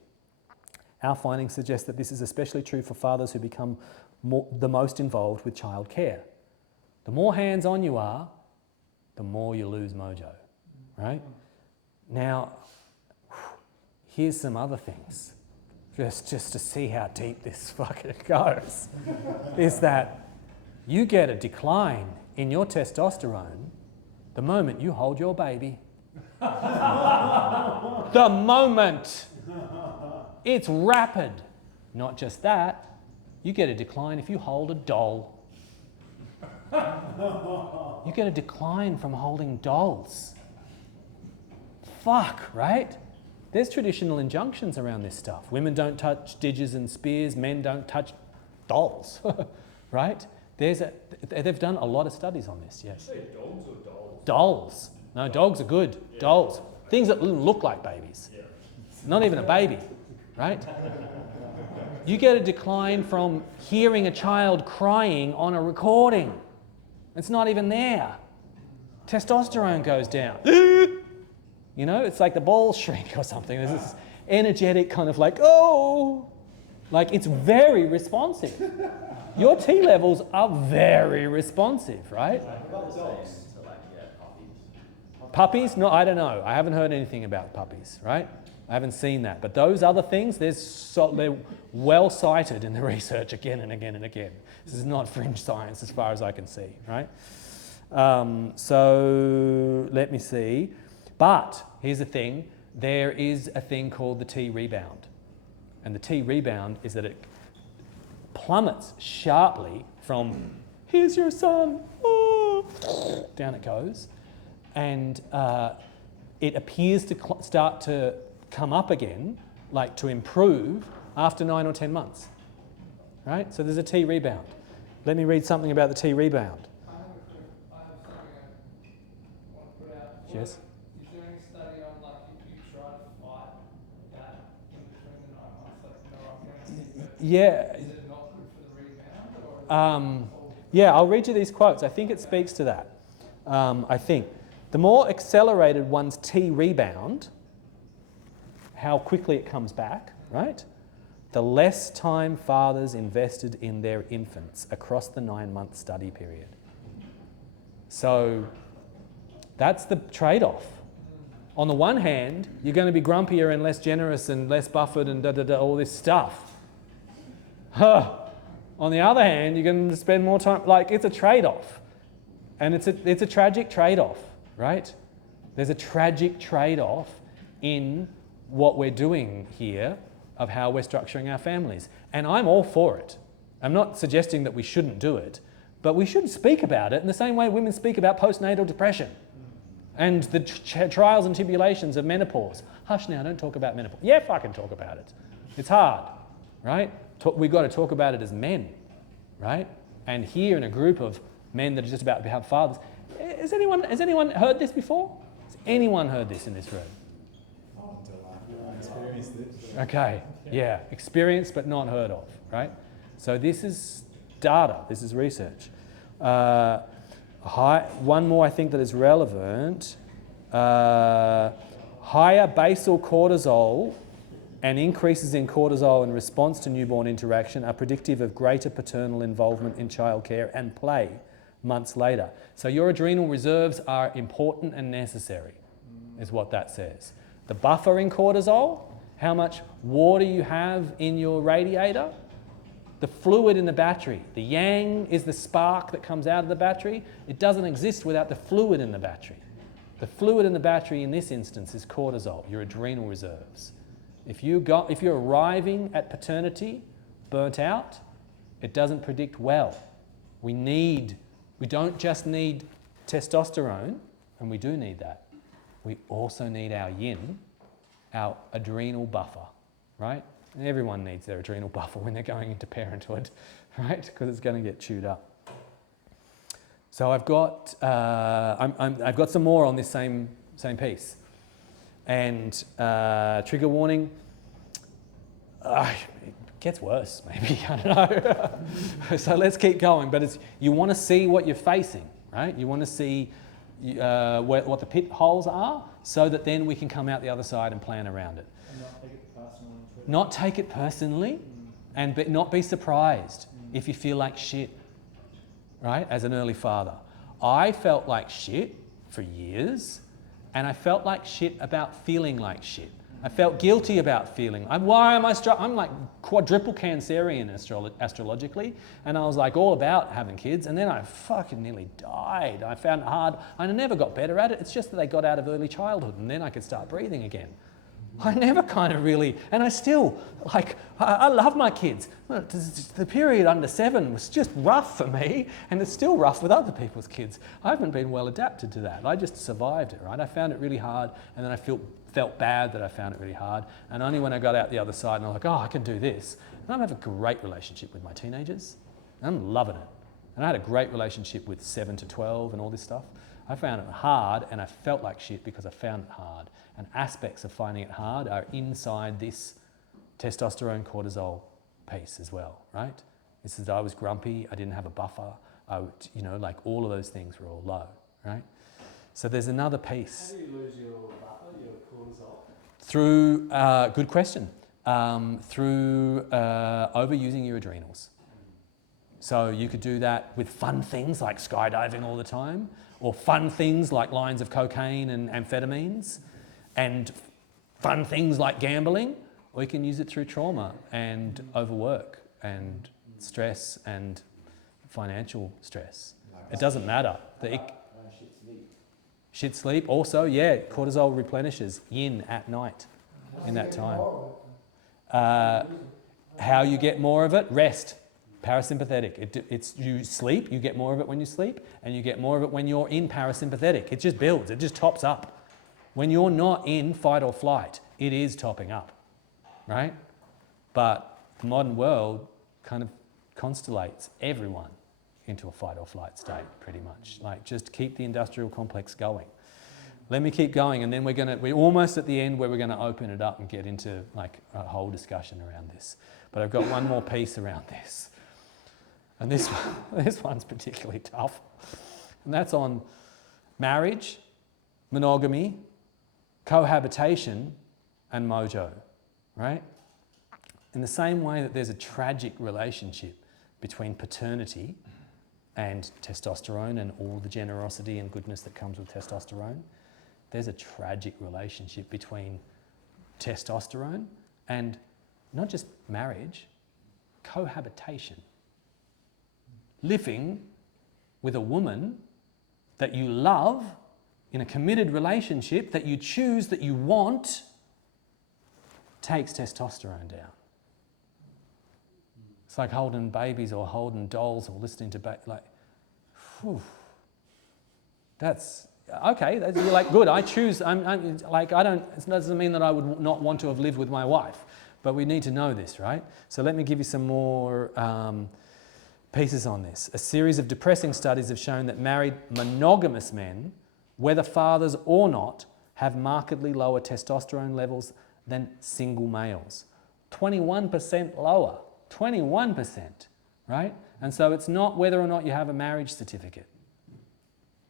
Our findings suggest that this is especially true for fathers who become the most involved with child care. The more hands-on you are, the more you lose mojo, right? Now, here's some other things, just to see how deep this fucking goes, is that you get a decline in your testosterone the moment you hold your baby. The moment. It's rapid. Not just that, you get a decline if you hold a doll. You get a decline from holding dolls. Fuck, right? There's traditional injunctions around this stuff. Women don't touch didgers and spears, men don't touch dolls, right? They've done a lot of studies on this, yes. Did you say dogs or dolls? Dolls. No, dogs are good. Yeah. Dolls. Things that look like babies. Yeah. Not even a baby, right? You get a decline from hearing a child crying on a recording. It's not even there. Testosterone goes down. You know, it's like the balls shrink or something. There's this energetic kind of like, oh, like it's very responsive. Your T levels are very responsive, right? Puppies? No, I don't know. I haven't heard anything about puppies, right? I haven't seen that. But those other things, they're well cited in the research again and again and again. This is not fringe science as far as I can see, right? So let me see. But here's the thing. There is a thing called the T rebound. And the T rebound is that it plummets sharply from, here's your son, oh, down it goes. And it appears to start to come up again, like to improve after 9 or 10 months, right? So there's a T rebound. Let me read something about the T rebound. I have something I want to put out. Yes? Is there any study on like if you try to fight that in between the 9 months, like no, I'm going to keep it? Yeah. Is it not good for the rebound? Or Yeah, I'll read you these quotes. I think it speaks to that. I think the more accelerated one's T rebound, how quickly it comes back, right? The less time fathers invested in their infants across the 9-month study period. So that's the trade-off. On the one hand, you're going to be grumpier and less generous and less buffered and all this stuff. On the other hand, you're going to spend more time, like it's a trade-off. And it's a tragic trade-off, right? There's a tragic trade-off in what we're doing here of how we're structuring our families. And I'm all for it. I'm not suggesting that we shouldn't do it, but we should speak about it in the same way women speak about postnatal depression and the trials and tribulations of menopause. Hush now, don't talk about menopause. Yeah, fucking talk about it. It's hard, right? We've got to talk about it as men, right? And here in a group of men that are just about to become fathers, has anyone heard this before? Has anyone heard this in this room? Okay, yeah, experienced but not heard of, right? So this is data, this is research. One more I think that is relevant. Higher basal cortisol and increases in cortisol in response to newborn interaction are predictive of greater paternal involvement in childcare and play months later. So your adrenal reserves are important and necessary, is what that says. The buffer in cortisol, how much water you have in your radiator, the fluid in the battery. The yang is the spark that comes out of the battery. It doesn't exist without the fluid in the battery. The fluid in the battery in this instance is cortisol, your adrenal reserves. If you're arriving at paternity burnt out, it doesn't predict well. We don't just need testosterone, and we do need that. We also need our yin, our adrenal buffer, right? And everyone needs their adrenal buffer when they're going into parenthood, right? Because it's going to get chewed up. So I've got some more on this same piece. And trigger warning, it gets worse maybe, I don't know. So let's keep going, but you want to see what you're facing, right? You want to see what the pit holes are so that then we can come out the other side and plan around it. And not take it personally. Not take it personally and not be surprised if you feel like shit, right, as an early father. I felt like shit for years, and I felt like shit about feeling like shit. I felt guilty about feeling. I'm like quadruple Cancerian astrologically, and I was like all about having kids, and then I fucking nearly died. I found it hard. I never got better at it. It's just that they got out of early childhood, and then I could start breathing again. I never kind of really, and I still, I love my kids. The period under 7 was just rough for me, and it's still rough with other people's kids. I haven't been well adapted to that. I just survived it, right? I found it really hard, and then I felt bad that I found it really hard, and only when I got out the other side and I was like, oh, I can do this. And I have a great relationship with my teenagers, and I'm loving it. And I had a great relationship with 7 to 12 and all this stuff. I found it hard, and I felt like shit because I found it hard. And aspects of finding it hard are inside this testosterone cortisol piece as well, right? This is I was grumpy, I didn't have a buffer, like all of those things were all low, right? So there's another piece. How do you lose your buffer, your cortisol? Through, good question, through overusing your adrenals. So you could do that with fun things like skydiving all the time, or fun things like lines of cocaine and amphetamines, and fun things like gambling, or you can use it through trauma and overwork and stress and financial stress. It doesn't matter. Shit sleep also, yeah, cortisol replenishes yin at night in that time. How you get more of it? Rest. Parasympathetic. You sleep, you get more of it when you sleep, and you get more of it when you're in parasympathetic. It just builds, it just tops up. When you're not in fight or flight, it is topping up, right? But the modern world kind of constellates everyone into a fight or flight state, pretty much. Like, just keep the industrial complex going. Let me keep going, and then we're almost at the end where we're going to open it up and get into like a whole discussion around this. But I've got one more piece around this. And this one's particularly tough. And that's on marriage, monogamy, cohabitation, and MOJO, right? In the same way that there's a tragic relationship between paternity and testosterone and all the generosity and goodness that comes with testosterone, there's a tragic relationship between testosterone and not just marriage, cohabitation. Living with a woman that you love in a committed relationship that you choose, that you want, takes testosterone down. It's like holding babies or holding dolls or listening to whew. That's okay. You're like, good. I choose. It doesn't mean that I would not want to have lived with my wife, but we need to know this, right? So let me give you some more pieces on this. A series of depressing studies have shown that married monogamous men, whether fathers or not, have markedly lower testosterone levels than single males. 21% lower. 21%, right? And so it's not whether or not you have a marriage certificate,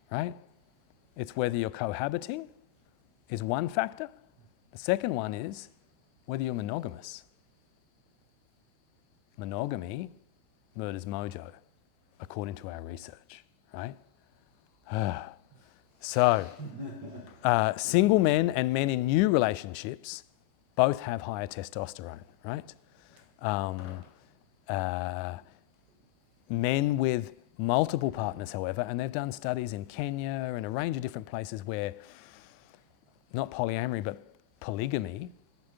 right? It's whether you're cohabiting is one factor. The second one is whether you're monogamous. Monogamy murders mojo, according to our research, right? So, single men and men in new relationships both have higher testosterone, right? Men with multiple partners, however, and they've done studies in Kenya and a range of different places where not polyamory but polygamy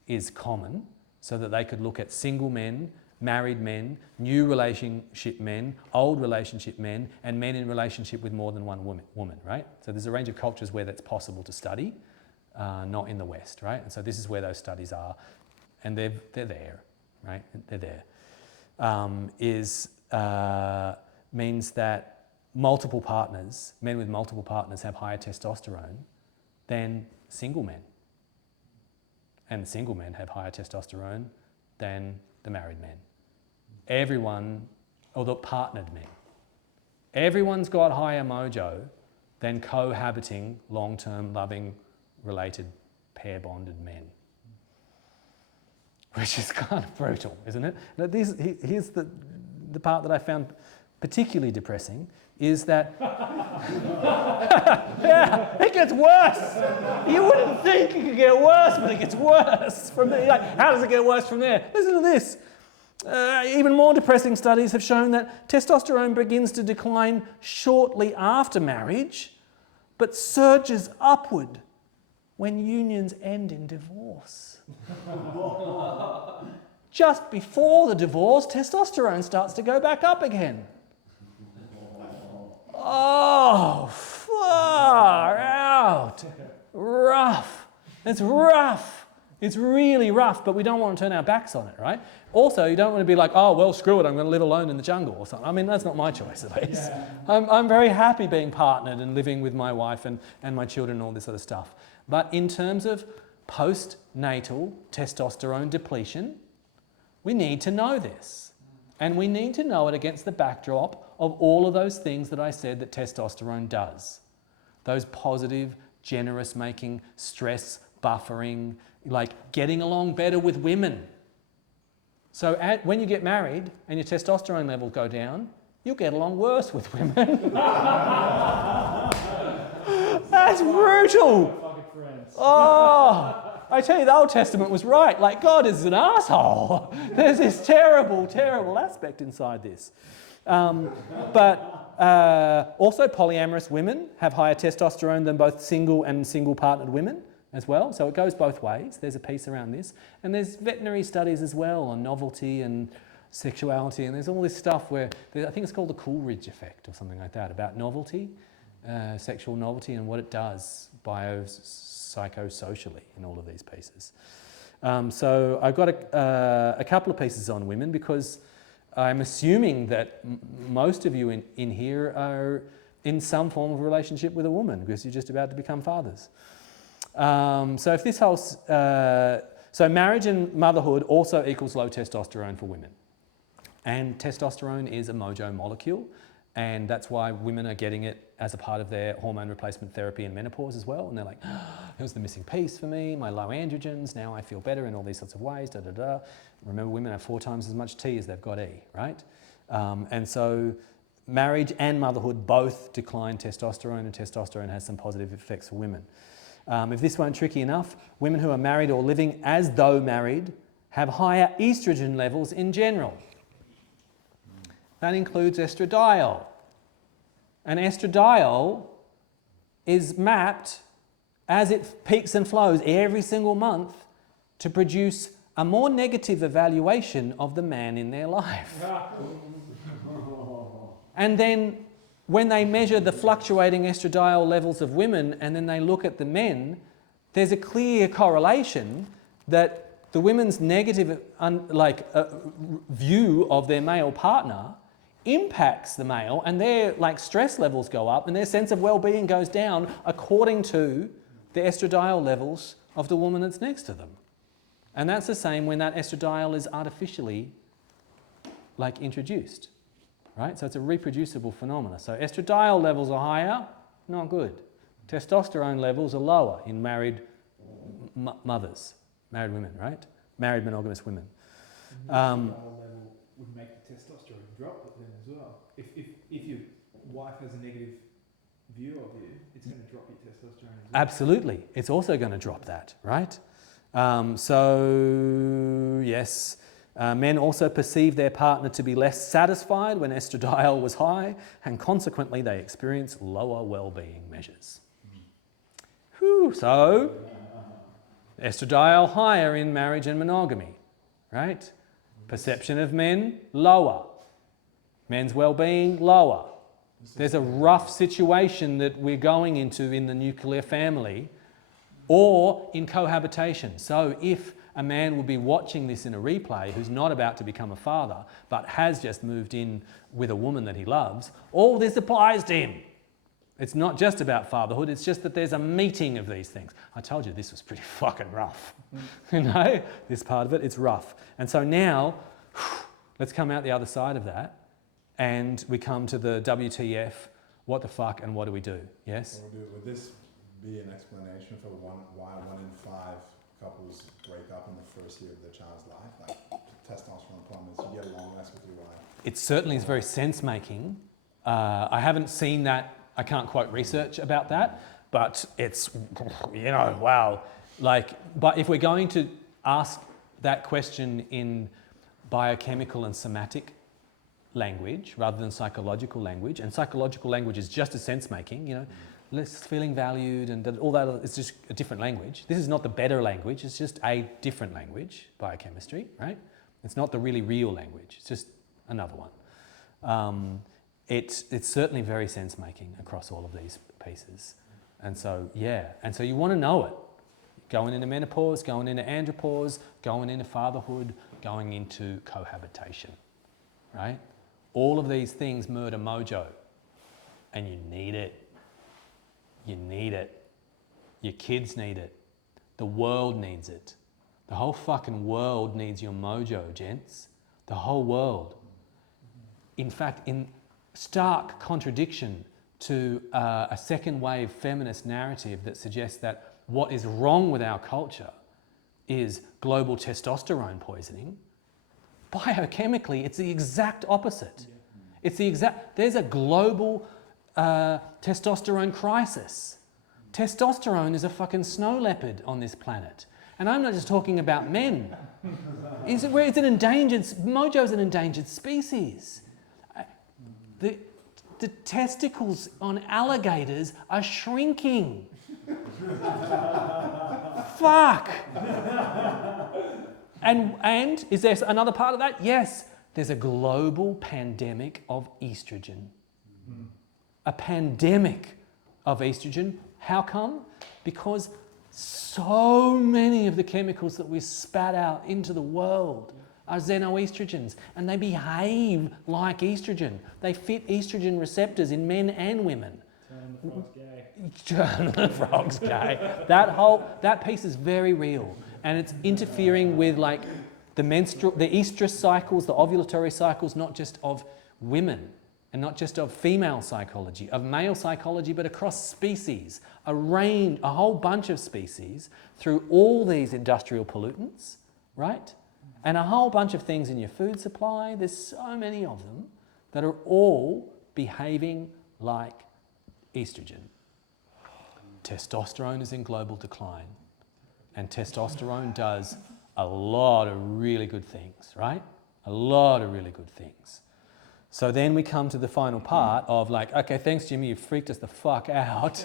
is common, so that they could look at single men, married men, new relationship men, old relationship men, and men in relationship with more than one woman, right? So there's a range of cultures where that's possible to study, not in the West, right? And so this is where those studies are, and they're there, right? They're there. Means that multiple partners, men with multiple partners, have higher testosterone than single men. And the single men have higher testosterone than the married men. Everyone, or the partnered men. Everyone's got higher mojo than cohabiting, long-term, loving, related, pair-bonded men. Which is kind of brutal, isn't it? Now here's the part that I found particularly depressing, is that yeah, it gets worse. You wouldn't think it could get worse, but it gets worse from there. Like, how does it get worse from there? Listen to this. Even more depressing studies have shown that testosterone begins to decline shortly after marriage, but surges upward when unions end in divorce. Just before the divorce, testosterone starts to go back up again. Oh, far out. Rough. It's rough. It's really rough, but we don't want to turn our backs on it, right? Also, you don't want to be like, oh, well, screw it, I'm going to live alone in the jungle or something. I mean, that's not my choice, at least. Yeah. I'm very happy being partnered and living with my wife and my children and all this sort of stuff. But in terms of postnatal testosterone depletion, we need to know this. And we need to know it against the backdrop of all of those things that I said that testosterone does. Those positive, generous making, stress buffering, like getting along better with women. So when you get married and your testosterone levels go down, you'll get along worse with women. That's brutal. Oh, I tell you, the Old Testament was right. Like, God is an asshole. There's this terrible, terrible aspect inside this. But also polyamorous women have higher testosterone than both single and single partnered women as well. So it goes both ways. There's a piece around this. And there's veterinary studies as well on novelty and sexuality, and there's all this stuff where, I think it's called the Coleridge effect or something like that, about novelty, sexual novelty and what it does biopsychosocially in all of these pieces. So I've got a couple of pieces on women because I'm assuming that most of you in here are in some form of relationship with a woman because you're just about to become fathers. So if this whole... so marriage and motherhood also equals low testosterone for women. And testosterone is a MOJO molecule, and that's why women are getting it as a part of their hormone replacement therapy in menopause as well. And they're like, oh, it was the missing piece for me, my low androgens, now I feel better in all these sorts of ways, da da da. Remember, women have 4 times as much T as they've got E, right? And so marriage and motherhood both decline testosterone, and testosterone has some positive effects for women. If this weren't tricky enough, women who are married or living as though married have higher estrogen levels in general. That includes estradiol. And estradiol is mapped as it peaks and flows every single month to produce a more negative evaluation of the man in their life. And then when they measure the fluctuating estradiol levels of women and then they look at the men, there's a clear correlation that the women's negative view of their male partner impacts the male, and their stress levels go up and their sense of well-being goes down according to the estradiol levels of the woman that's next to them. And that's the same when that estradiol is artificially introduced. Right? So it's a reproducible phenomena. So estradiol levels are higher, not good. Testosterone levels are lower in married mothers, married women, right? Married monogamous women. The estradiol level would make the testosterone drop then as well. If your wife has a negative view of you, it's going to drop your testosterone as well. Absolutely. It's also going to drop that, right? So, yes. Men also perceive their partner to be less satisfied when estradiol was high, and consequently they experience lower well-being measures. Whew, so, estradiol higher in marriage and monogamy, right? Perception of men, lower. Men's well-being, lower. There's a rough situation that we're going into in the nuclear family or in cohabitation. So if a man will be watching this in a replay who's not about to become a father, but has just moved in with a woman that he loves, all this applies to him. It's not just about fatherhood, it's just that there's a meeting of these things. I told you this was pretty fucking rough. You know, this part of it, it's rough. And so now, let's come out the other side of that, and we come to the WTF, what the fuck, and what do we do? Yes? Would this be an explanation for why 1 in 5 couples break up in the first year of their child's life? Like testosterone problems, you get along less with your wife. It certainly is very sense-making. I haven't seen that, I can't quote research about that, but it's, wow. But if we're going to ask that question in biochemical and somatic language rather than psychological language, and psychological language is just as sense-making, less feeling valued and all that, it's just a different language. This is not the better language, it's just a different language, biochemistry, right? It's not the really real language, it's just another one. It's certainly very sense-making across all of these pieces. And so, you want to know it. Going into menopause, going into andropause, going into fatherhood, going into cohabitation, right? All of these things murder mojo, and you need it. You need it. Your kids need it. The world needs it. The whole fucking world needs your mojo, gents. The whole world. In fact, in stark contradiction to a second wave feminist narrative that suggests that what is wrong with our culture is global testosterone poisoning, biochemically it's the exact opposite. There's a global testosterone crisis. Testosterone is a fucking snow leopard on this planet. And I'm not just talking about men. It's an endangered, mojo's an endangered species. The testicles on alligators are shrinking. Fuck. And is there another part of that? Yes. there's a global pandemic of estrogen. A pandemic of estrogen. How come? Because so many of the chemicals that we spat out into the world are xenoestrogens, and they behave like estrogen. They fit estrogen receptors in men and women. Turn the frog's gay. Turn the frog's gay. That piece is very real, and it's interfering with like the estrous cycles, the ovulatory cycles, not just of women and not just of female psychology, of male psychology, but across species, a whole bunch of species through all these industrial pollutants, right? And a whole bunch of things in your food supply. There's so many of them that are all behaving like estrogen. Testosterone is in global decline, and testosterone does a lot of really good things, right? A lot of really good things. So then we come to the final part of like, okay, thanks Jimmy, you freaked us the fuck out.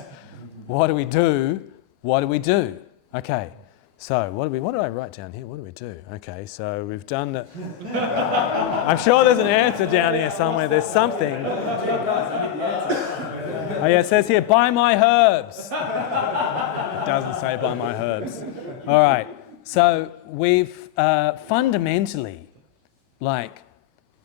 What do we do? What do we do? Okay, so what do I write down here? What do we do? Okay, so we've done the... I'm sure there's an answer down here somewhere. There's something. Oh yeah, it says here, buy my herbs. It doesn't say buy my herbs. All right, so we've fundamentally like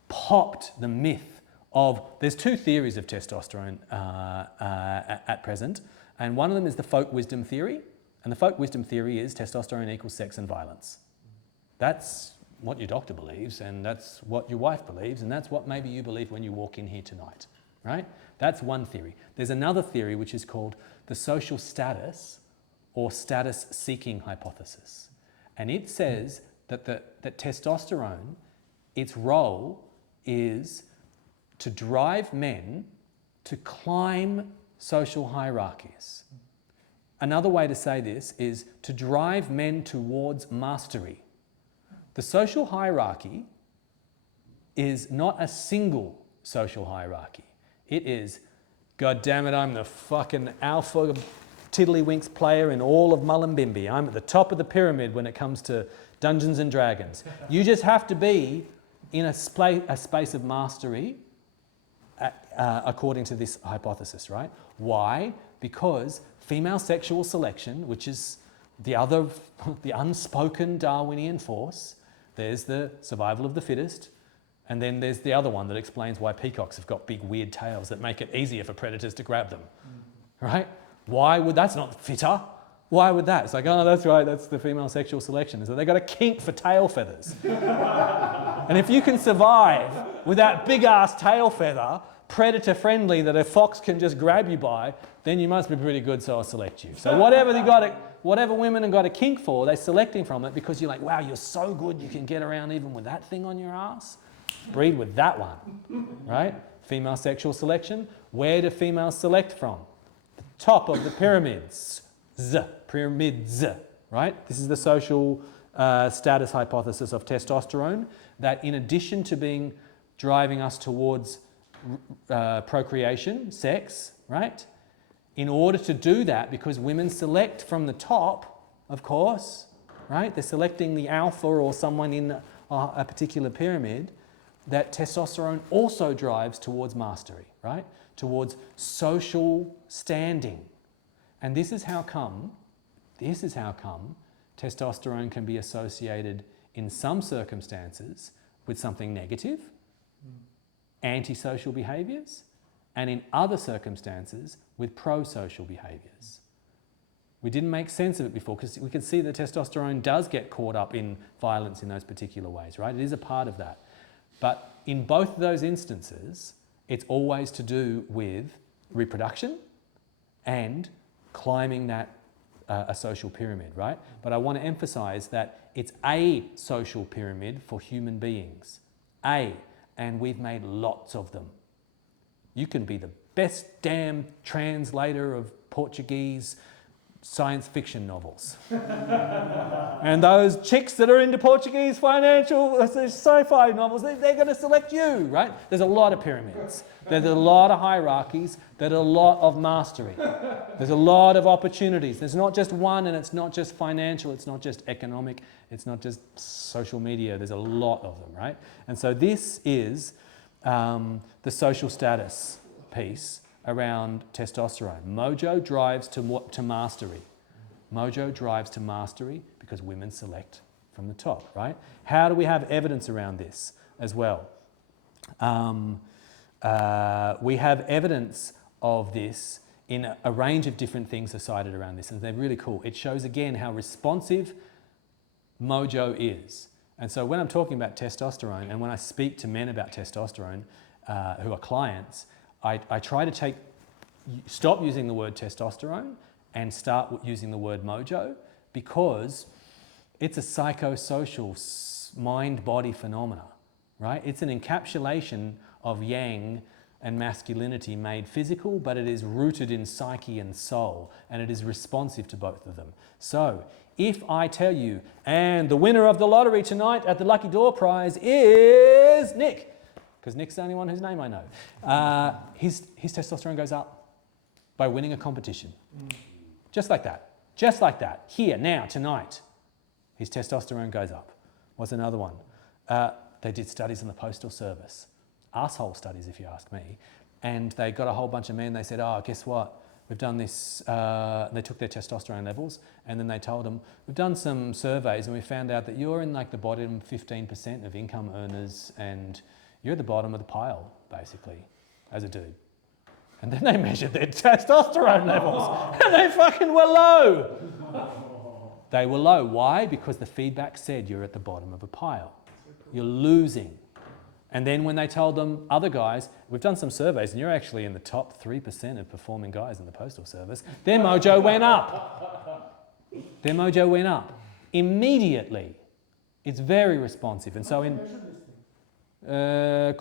popped the myth of, there's two theories of testosterone at present, and one of them is the folk wisdom theory, and the folk wisdom theory is testosterone equals sex and violence. That's what your doctor believes, and that's what your wife believes, and that's what maybe you believe when you walk in here tonight, right? That's one theory. There's another theory which is called the social status or status seeking hypothesis, and it says that that testosterone, its role is to drive men to climb social hierarchies. Another way to say this is to drive men towards mastery. The social hierarchy is not a single social hierarchy. It is, God damn it, I'm the fucking alpha tiddlywinks player in all of Mullumbimby. I'm at the top of the pyramid when it comes to Dungeons and Dragons. You just have to be in a space of mastery according to this hypothesis, right? Why? Because female sexual selection, which is the unspoken Darwinian force, there's the survival of the fittest, and then there's the other one that explains why peacocks have got big weird tails that make it easier for predators to grab them, right? Why would, that's not fitter. Why would that? It's like, oh, that's right, that's the female sexual selection. So they got a kink for tail feathers. And if you can survive with that big ass tail feather, predator friendly, that a fox can just grab you by, then you must be pretty good, so I'll select you. So whatever women have got a kink for, they're selecting from it because you're like, wow, you're so good, you can get around even with that thing on your ass. Breed with that one, right? Female sexual selection. Where do females select from? The top of the pyramids. Pyramids, right? This is the social status hypothesis of testosterone, that in addition to driving us towards procreation, sex, right? In order to do that, because women select from the top, of course, right? They're selecting the alpha or someone in a particular pyramid, that testosterone also drives towards mastery, right? Towards social standing. And this is how come testosterone can be associated in some circumstances with something negative, antisocial behaviours, and in other circumstances with pro-social behaviours. We didn't make sense of it before because we can see that testosterone does get caught up in violence in those particular ways, right? It is a part of that. But in both of those instances, it's always to do with reproduction and climbing that a social pyramid, right? But I want to emphasize that it's a social pyramid for human beings. And we've made lots of them. You can be the best damn translator of Portuguese science fiction novels. And those chicks that are into Portuguese financial sci-fi novels, they're going to select you, right? There's a lot of pyramids. There's a lot of hierarchies. There's a lot of mastery. There's a lot of opportunities. There's not just one, and it's not just financial, it's not just economic, it's not just social media. There's a lot of them, right? And so this is the social status piece around testosterone. MOJO drives to mastery. MOJO drives to mastery because women select from the top, right? How do we have evidence around this as well? We have evidence of this in a range of different things are cited around this, and they're really cool. It shows again how responsive MOJO is. And so when I'm talking about testosterone, and when I speak to men about testosterone who are clients, I try to stop using the word testosterone and start using the word MOJO, because it's a psychosocial mind-body phenomena, right? It's an encapsulation of yang and masculinity made physical, but it is rooted in psyche and soul, and it is responsive to both of them. So if I tell you, and the winner of the lottery tonight at the Lucky Door prize is Nick, because Nick's the only one whose name I know, his testosterone goes up by winning a competition. Just like that. Just like that. Here, now, tonight, his testosterone goes up. What's another one? They did studies on the postal service. Arsehole studies, if you ask me. And they got a whole bunch of men. They said, oh, guess what? We've done this. They took their testosterone levels, and then they told them, we've done some surveys, and we found out that you're in like the bottom 15% of income earners, and you're at the bottom of the pile, basically, as a dude. And then they measured their testosterone levels, and they fucking were low. They were low. Why? Because the feedback said you're at the bottom of a pile. You're losing. And then when they told them, other guys, we've done some surveys, and you're actually in the top 3% of performing guys in the postal service, their MOJO went up. Their MOJO went up. Immediately. It's very responsive. And so I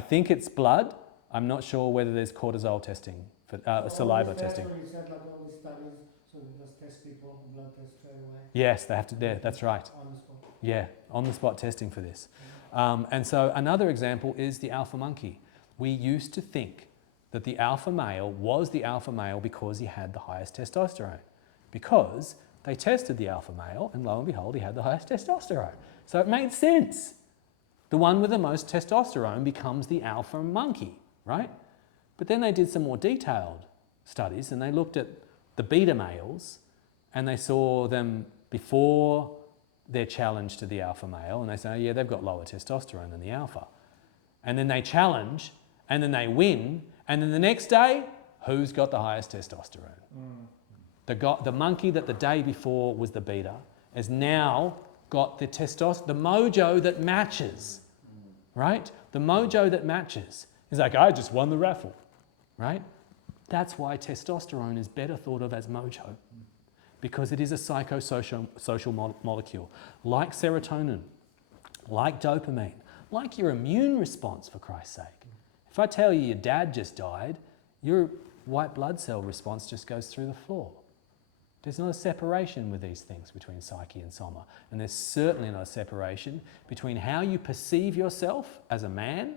think it's blood. I'm not sure whether there's cortisol testing, for saliva testing. You said like all these studies, so they just test people, blood test straight away. Yes, they have to. Yeah, that's right. On the spot. Yeah, on the spot testing for this. And so another example is the alpha monkey. We used to think that the alpha male was the alpha male because he had the highest testosterone, because they tested the alpha male, and lo and behold, he had the highest testosterone. So it made sense. The one with the most testosterone becomes the alpha monkey, right? But then they did some more detailed studies, and they looked at the beta males, and they saw them before their challenge to the alpha male, and they say, oh, yeah, they've got lower testosterone than the alpha. And then they challenge, and then they win, and then the next day, who's got the highest testosterone? The monkey that the day before was the beta has now got the MOJO that matches, right? The MOJO that matches. He's like, I just won the raffle, right? That's why testosterone is better thought of as MOJO, because it is a psychosocial molecule, like serotonin, like dopamine, like your immune response, for Christ's sake. If I tell you your dad just died, your white blood cell response just goes through the floor. There's not a separation with these things between psyche and soma, and there's certainly not a separation between how you perceive yourself as a man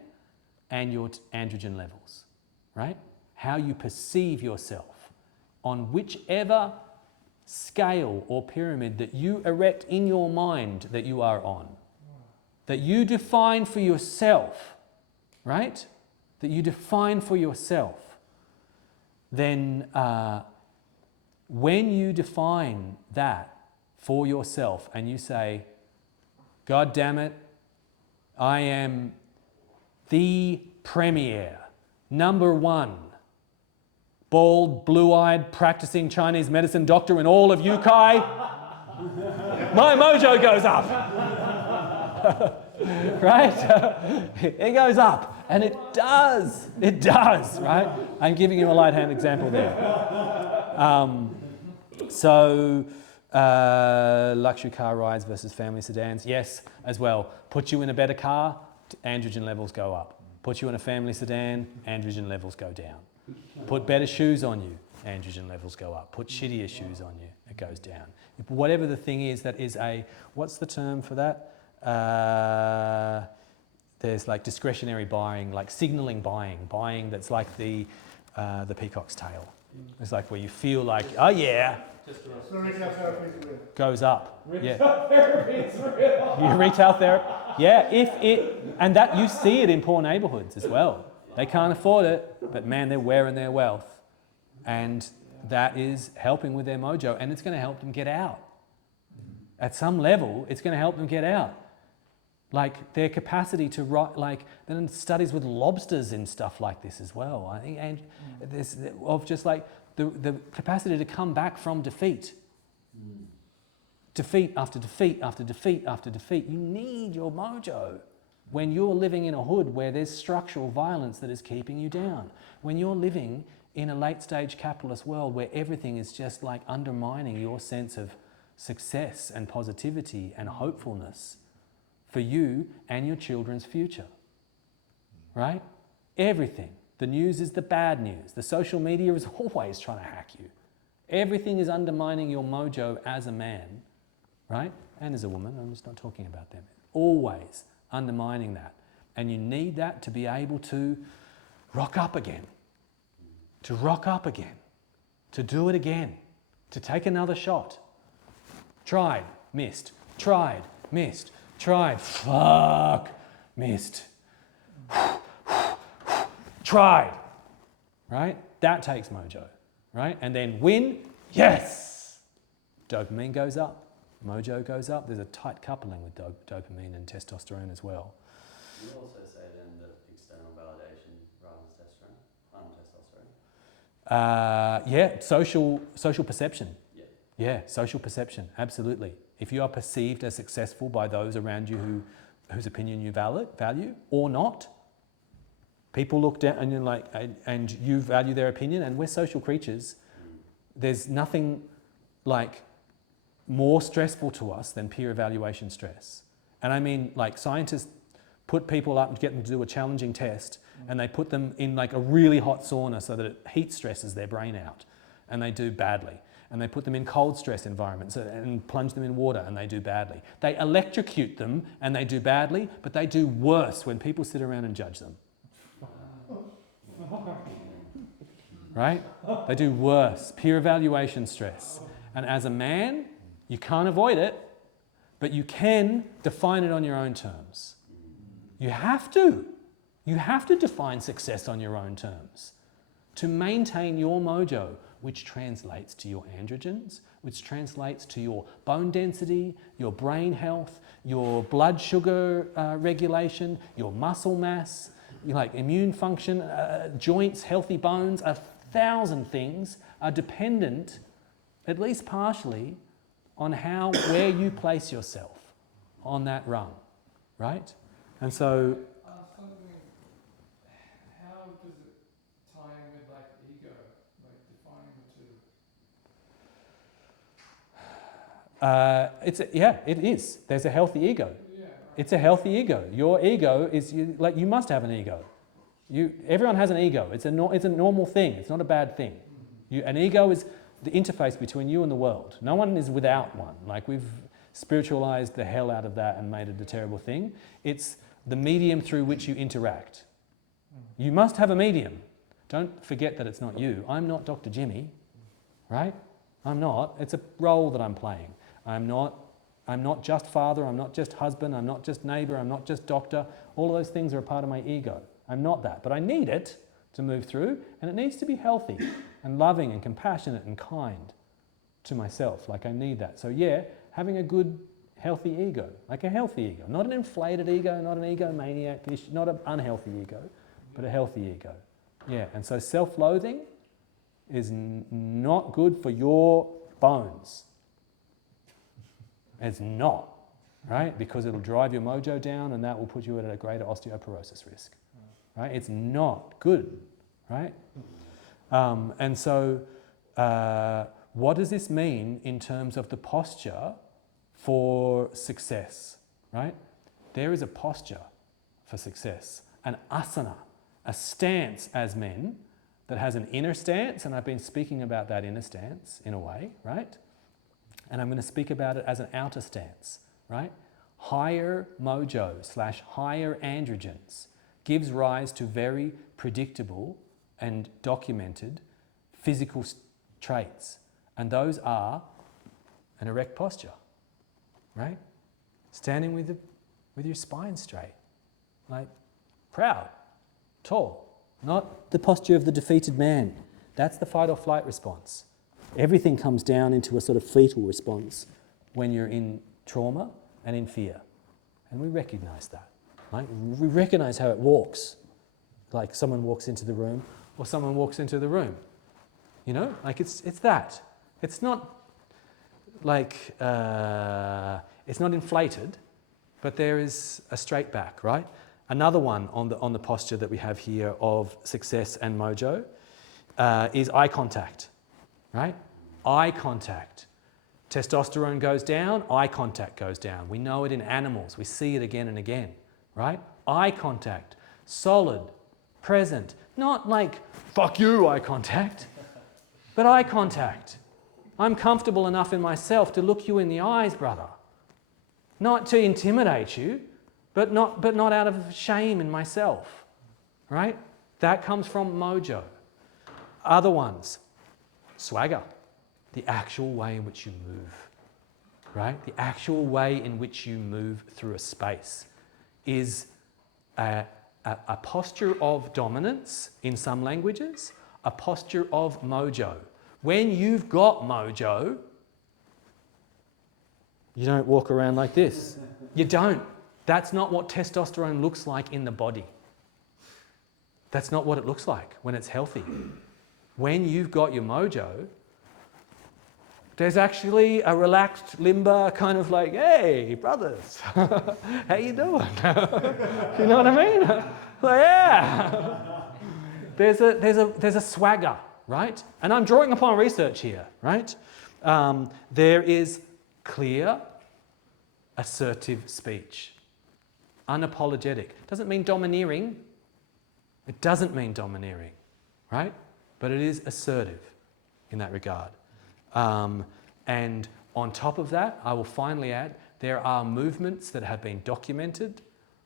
and your androgen levels, right? How you perceive yourself on whichever scale or pyramid that you erect in your mind that you are on, that you define for yourself, right? That you define for yourself, then when you define that for yourself and you say, God damn it, I am the premier, number one, bald, blue-eyed, practicing Chinese medicine doctor in all of Yukai, my MOJO goes up. Right? It goes up. And it does, right? I'm giving you a light-hand example there. Luxury car rides versus family sedans, yes, as well. Put you in a better car, androgen levels go up. Put you in a family sedan, androgen levels go down. Put better shoes on you, androgen levels go up. Put shittier shoes on you, it goes down. Whatever the thing is that is a, what's the term for that? There's like discretionary buying, like signalling buying that's like the peacock's tail. It's like where you feel like, oh yeah, So retail therapy is real. goes up. Retail therapy is real. You retail therapy, yeah. And that you see it in poor neighbourhoods as well. They can't afford it, but man, they're wearing their wealth, and that is helping with their mojo, and it's going to help them get out. At some level, it's going to help them get out. Like their capacity to write, like then studies with lobsters and stuff like this as well. I think, and this of just like the capacity to come back from defeat. Defeat after defeat after defeat after defeat. You need your mojo when you're living in a hood where there's structural violence that is keeping you down. When you're living in a late stage capitalist world where everything is just like undermining your sense of success and positivity and hopefulness for you and your children's future, right? Everything. The news is the bad news. The social media is always trying to hack you. Everything is undermining your mojo as a man, right? And as a woman, I'm just not talking about them. Always undermining that. And you need that to be able to rock up again, to rock up again, to do it again, to take another shot. Tried, missed, tried, missed, tried, fuck, missed, tried, right? That takes mojo, right? And then win, yes! Dopamine goes up, mojo goes up. There's a tight coupling with dopamine and testosterone as well. You also say then that external validation rather than testosterone, testosterone? Yeah, social perception. Yeah. Yeah, social perception, absolutely. If you are perceived as successful by those around you whose opinion you value or not, people look down and you're like, and you value their opinion, and we're social creatures. There's nothing like more stressful to us than peer evaluation stress. And I mean, like scientists put people up and get them to do a challenging test, and they put them in like a really hot sauna so that it heat stresses their brain out, and they do badly. And they put them in cold stress environments and plunge them in water, and they do badly. They electrocute them and they do badly, but they do worse when people sit around and judge them. Right? They do worse. Peer evaluation stress. And as a man, you can't avoid it, but you can define it on your own terms. You have to. You have to define success on your own terms to maintain your mojo, which translates to your androgens, which translates to your bone density, your brain health, your blood sugar regulation, your muscle mass, like immune function, joints, healthy bones. 1,000 things are dependent, at least partially, on where you place yourself on that rung, right? And so Something, how does it tie in with like ego, like defining the two? it is. There's a healthy ego. Yeah, right. It's a healthy ego. Your ego is, you must have an ego. Everyone has an ego. It's a normal thing. It's not a bad thing. An ego is the interface between you and the world. No one is without one. Like we've spiritualized the hell out of that and made it a terrible thing. It's the medium through which you interact. You must have a medium. Don't forget that it's not you. I'm not Dr. Jimmy, right? I'm not. It's a role that I'm playing. I'm not just father, I'm not just husband, I'm not just neighbour, I'm not just doctor. All of those things are a part of my ego. I'm not that, but I need it to move through, and it needs to be healthy and loving and compassionate and kind to myself. Like I need that. So yeah, having a good, healthy ego, like a healthy ego. Not an inflated ego, not an egomaniac, not an unhealthy ego, but a healthy ego. Yeah, and so self-loathing is not good for your bones. It's not, right? Because it'll drive your mojo down, and that will put you at a greater osteoporosis risk, right? It's not good, right? And so what does this mean in terms of the posture for success, right? There is a posture for success, an asana, a stance as men that has an inner stance, and I've been speaking about that inner stance in a way, right? And I'm going to speak about it as an outer stance, right? Higher MOJO / higher androgens gives rise to very predictable and documented physical traits. And those are an erect posture, right? Standing with your spine straight, like proud, tall, not the posture of the defeated man. That's the fight or flight response. Everything comes down into a sort of fetal response when you're in trauma and in fear. And we recognize that. Right? We recognize how it walks. Like someone walks into the room or someone walks into the room. You know, like it's that. It's not like, it's not inflated, but there is a straight back, right? Another one on the posture that we have here of success and MOJO is eye contact, right? Eye contact. Testosterone goes down, eye contact goes down. We know it in animals. We see it again and again, right? Eye contact, solid, present. Not like, fuck you, eye contact, but eye contact. I'm comfortable enough in myself to look you in the eyes, brother. Not to intimidate you, but not out of shame in myself, right? That comes from MOJO. Other ones, swagger, the actual way in which you move, right? The actual way in which you move through a space is a posture of dominance in some languages, a posture of MOJO. When you've got MOJO, you don't walk around like this. You don't. That's not what testosterone looks like in the body. That's not what it looks like when it's healthy. When you've got your MOJO, there's actually a relaxed, limber kind of like, hey, brothers, how you doing? You know what I mean? Like, yeah. There's a swagger, right? And I'm drawing upon research here, right? There is clear, assertive speech. Unapologetic. Doesn't mean domineering. It doesn't mean domineering, right? But it is assertive in that regard. And on top of that, I will finally add, there are movements that have been documented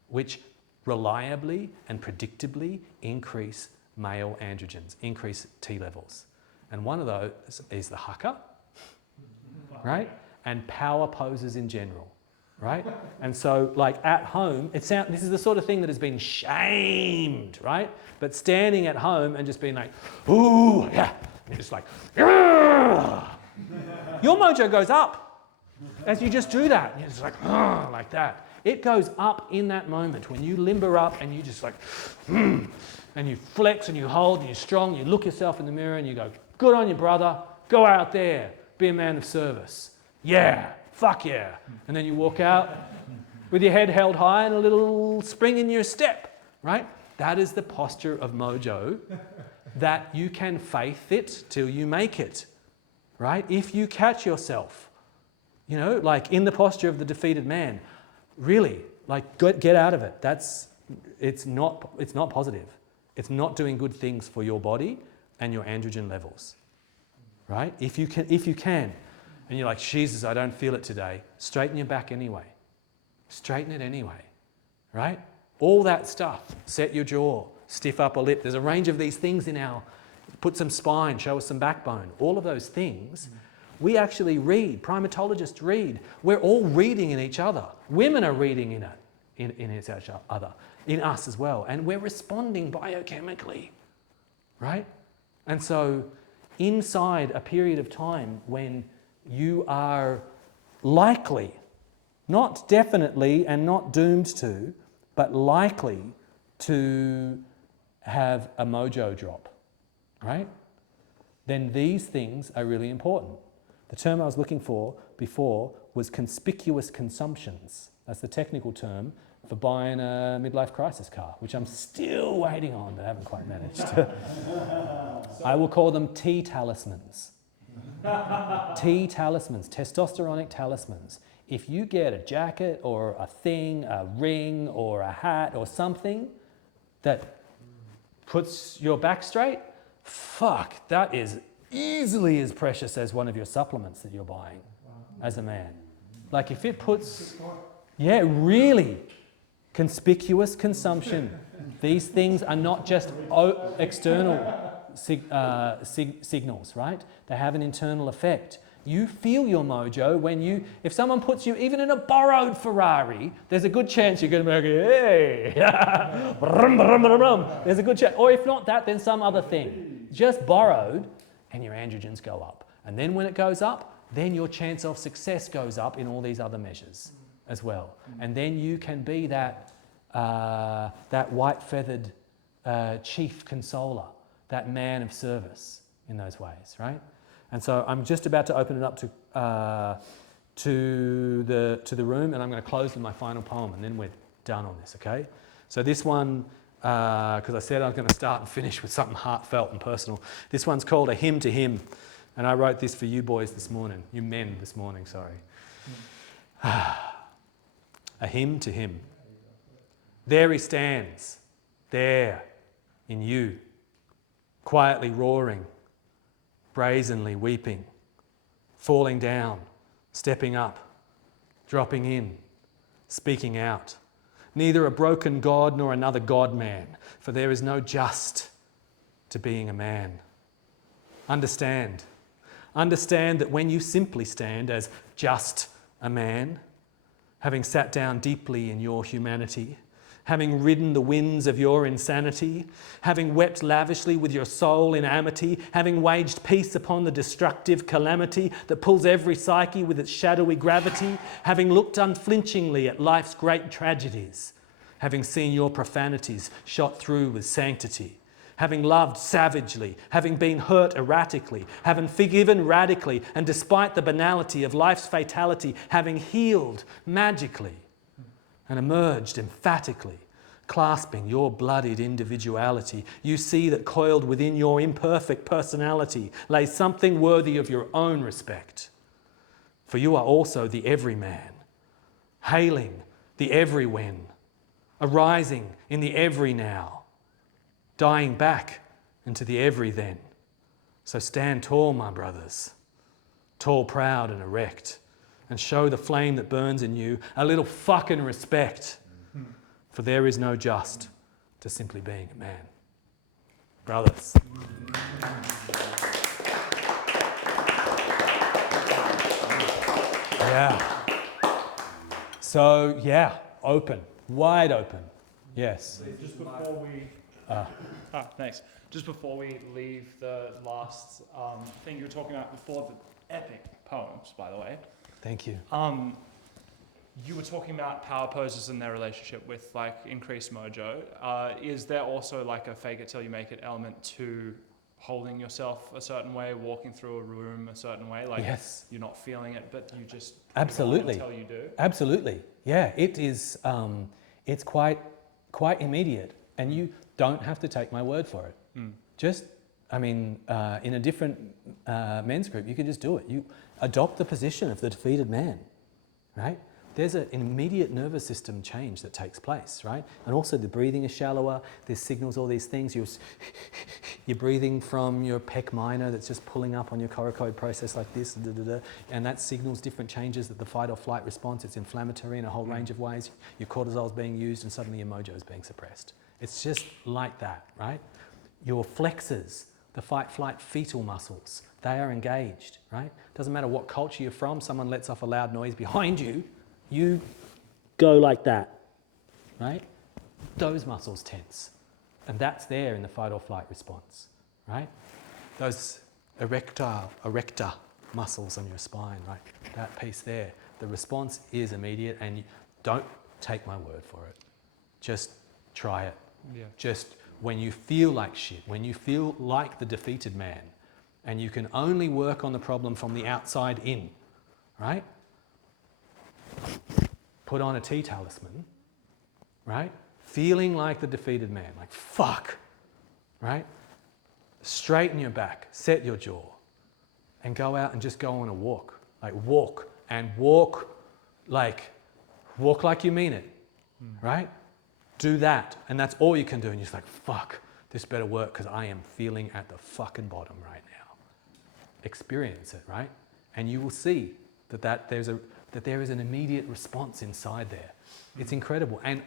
which reliably and predictably increase male androgens, increase T levels. And one of those is the haka, right? And power poses in general, right? And so like at home, this is the sort of thing that has been shamed, right? But standing at home and just being like, ooh, yeah, you're just like, yeah. Your MOJO goes up as you just do that. You're just like that. It goes up in that moment when you limber up and you just like, and you flex and you hold and you're strong. You look yourself in the mirror and you go, good on you, brother. Go out there. Be a man of service. Yeah. Fuck yeah. And then you walk out with your head held high and a little spring in your step, right? That is the posture of MOJO that you can faith it till you make it, right? If you catch yourself, you know, like in the posture of the defeated man, really, like get out of it. It's not positive. It's not doing good things for your body and your androgen levels, right? If you can, and you're like, Jesus, I don't feel it today, straighten your back anyway. Straighten it anyway, right? All that stuff. Set your jaw, stiff upper lip. There's a range of these things put some spine, show us some backbone. All of those things, we actually read, primatologists read. We're all reading in each other. Women are reading in each other, in us as well. And we're responding biochemically, right? And so inside a period of time when you are likely, not definitely and not doomed to, but likely to have a MOJO drop, right? Then these things are really important. The term I was looking for before was conspicuous consumptions. That's the technical term for buying a midlife crisis car, which I'm still waiting on, but haven't quite managed. I will call them T talismans. T talismans, testosteronic talismans. If you get a jacket or a thing, a ring or a hat or something that puts your back straight, fuck, that is easily as precious as one of your supplements that you're buying as a man. Like if it puts, yeah, really, conspicuous consumption. These things are not just external signals, right? They have an internal effect. You feel your mojo when if someone puts you even in a borrowed Ferrari, there's a good chance you're going to be like, hey, brum, brum, brum, brum. There's a good chance. Or if not that, then some other thing. Just borrowed, and your androgens go up. And then when it goes up, then your chance of success goes up in all these other measures as well. And then you can be that white-feathered chief consoler, that man of service in those ways, right? And so I'm just about to open it up to the room, and I'm going to close with my final poem, and then we're done on this, okay? So this one, because I said I was going to start and finish with something heartfelt and personal. This one's called A Hymn to Him, and I wrote this for you boys this morning, you men this morning, sorry. A hymn to him. There he stands, there in you, quietly roaring, brazenly weeping, falling down, stepping up, dropping in, speaking out. Neither a broken God nor another God-man, for there is no just to being a man. Understand that when you simply stand as just a man, having sat down deeply in your humanity, having ridden the winds of your insanity, having wept lavishly with your soul in amity, having waged peace upon the destructive calamity that pulls every psyche with its shadowy gravity, having looked unflinchingly at life's great tragedies, having seen your profanities shot through with sanctity, having loved savagely, having been hurt erratically, having forgiven radically, and despite the banality of life's fatality, having healed magically, and emerged emphatically, clasping your bloodied individuality, you see that coiled within your imperfect personality lays something worthy of your own respect. For you are also the everyman, hailing the every when, arising in the every now, dying back into the every then. So stand tall, my brothers, tall, proud and erect, and show the flame that burns in you a little fucking respect. For there is no just to simply being a man. Brothers. Yeah. So, yeah, open, wide open. Yes. Just before we... thanks. Just before we leave the last thing you were talking about before, the epic poems, by the way. Thank you. You were talking about power poses and their relationship with like increased mojo. Is there also like a fake it till you make it element to holding yourself a certain way, walking through a room a certain way? Like yes. You're not feeling it, but you just absolutely until you do. Absolutely. Yeah, it is. It's quite immediate, and you don't have to take my word for it. Just, in a different men's group, you can just do it. You adopt the position of the defeated man, right? There's an immediate nervous system change that takes place, right? And also the breathing is shallower, there's signals, all these things. You're breathing from your pec minor that's just pulling up on your coracoid process like this, and that signals different changes that the fight or flight response. It's inflammatory in a whole range of ways. Your cortisol is being used and suddenly your mojo is being suppressed. It's just like that, right? Your flexors, the fight, flight, fetal muscles, they are engaged, right? Doesn't matter what culture you're from, someone lets off a loud noise behind you, you go like that, right? Those muscles tense. And that's there in the fight or flight response, right? Those erector muscles on your spine, right? That piece there. The response is immediate, and you don't take my word for it. Just try it. Yeah. Just when you feel like shit, when you feel like the defeated man, and you can only work on the problem from the outside in, right? Put on a tea talisman, right? Feeling like the defeated man, like fuck, right? Straighten your back, set your jaw, and go out and just go on a walk. Like walk like you mean it, right? Do that, and that's all you can do, and you're just like, fuck, this better work because I am feeling at the fucking bottom right now. Experience it, right? And you will see that there is an immediate response inside there. It's incredible. And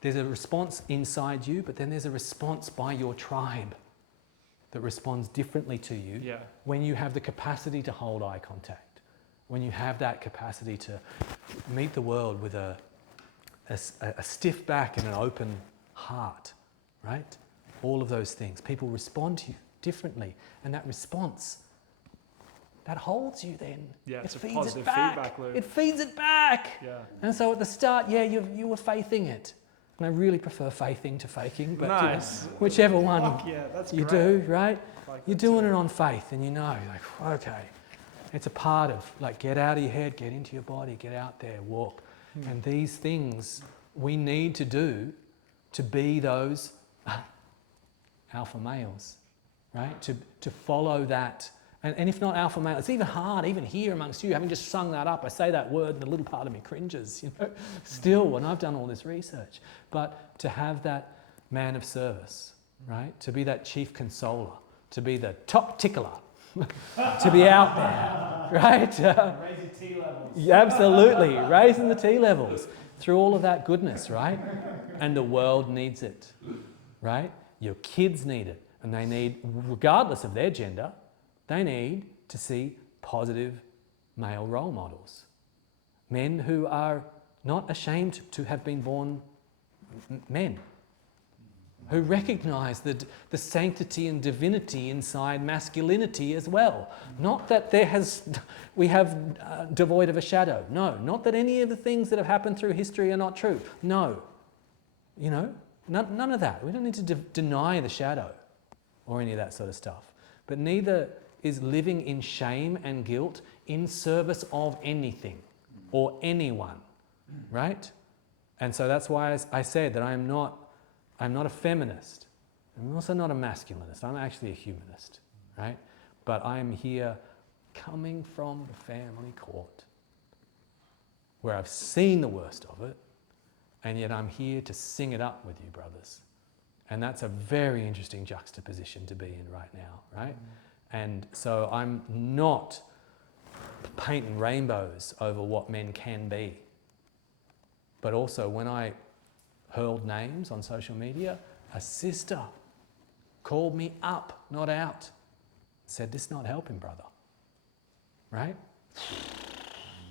there's a response inside you, but then there's a response by your tribe that responds differently to you when you have the capacity to hold eye contact, when you have that capacity to meet the world with a stiff back and an open heart, right? All of those things. People respond to you differently, and that response, that holds you then. Yeah, it's a feeds positive it back. feedback loop. It feeds it back. Yeah. And so at the start, you were faithing it. And I really prefer faithing to faking, but Nice. Whichever one Fuck yeah, that's you great. do, right? Like You're that doing too. it on faith, and you know, like, okay, it's a part of, like, get out of your head, get into your body, get out there, walk. And these things we need to do to be those alpha males, right? To follow that. And if not alpha male, it's even hard, even here amongst you, having just sung that up, I say that word and a little part of me cringes, you know, still when I've done all this research. But to have that man of service, right? To be that chief consoler, to be the top tickler, to be out there, right? Raising T levels. Yeah, absolutely, raising the T levels through all of that goodness, right? And the world needs it, right? Your kids need it, and they need, regardless of their gender, they need to see positive male role models. Men who are not ashamed to have been born men, who recognise the sanctity and divinity inside masculinity as well. Not that we have devoid of a shadow. No, not that any of the things that have happened through history are not true. No, you know, none of that. We don't need to deny the shadow or any of that sort of stuff. But neither is living in shame and guilt in service of anything or anyone, right? And so that's why I said that I'm not a feminist. I'm also not a masculinist. I'm actually a humanist, right? But I'm here coming from the family court where I've seen the worst of it, and yet I'm here to sing it up with you, brothers. And that's a very interesting juxtaposition to be in right now, right? And so I'm not painting rainbows over what men can be. But also when I hurled names on social media, a sister called me up, not out. Said, this is not helping, brother. Right?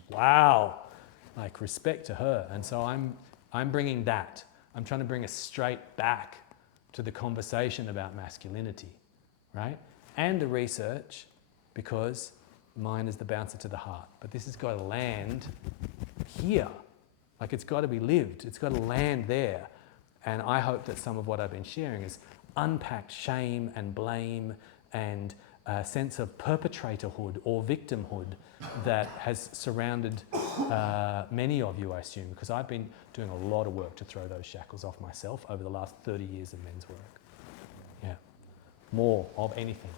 Wow. Like, respect to her. And so I'm bringing that. I'm trying to bring us straight back to the conversation about masculinity, right? And the research, because mine is the bouncer to the heart. But this has got to land here. Like, it's got to be lived. It's got to land there. And I hope that some of what I've been sharing is unpacked shame and blame and a sense of perpetratorhood or victimhood that has surrounded many of you, I assume, because I've been doing a lot of work to throw those shackles off myself over the last 30 years of men's work. Yeah. More of anything.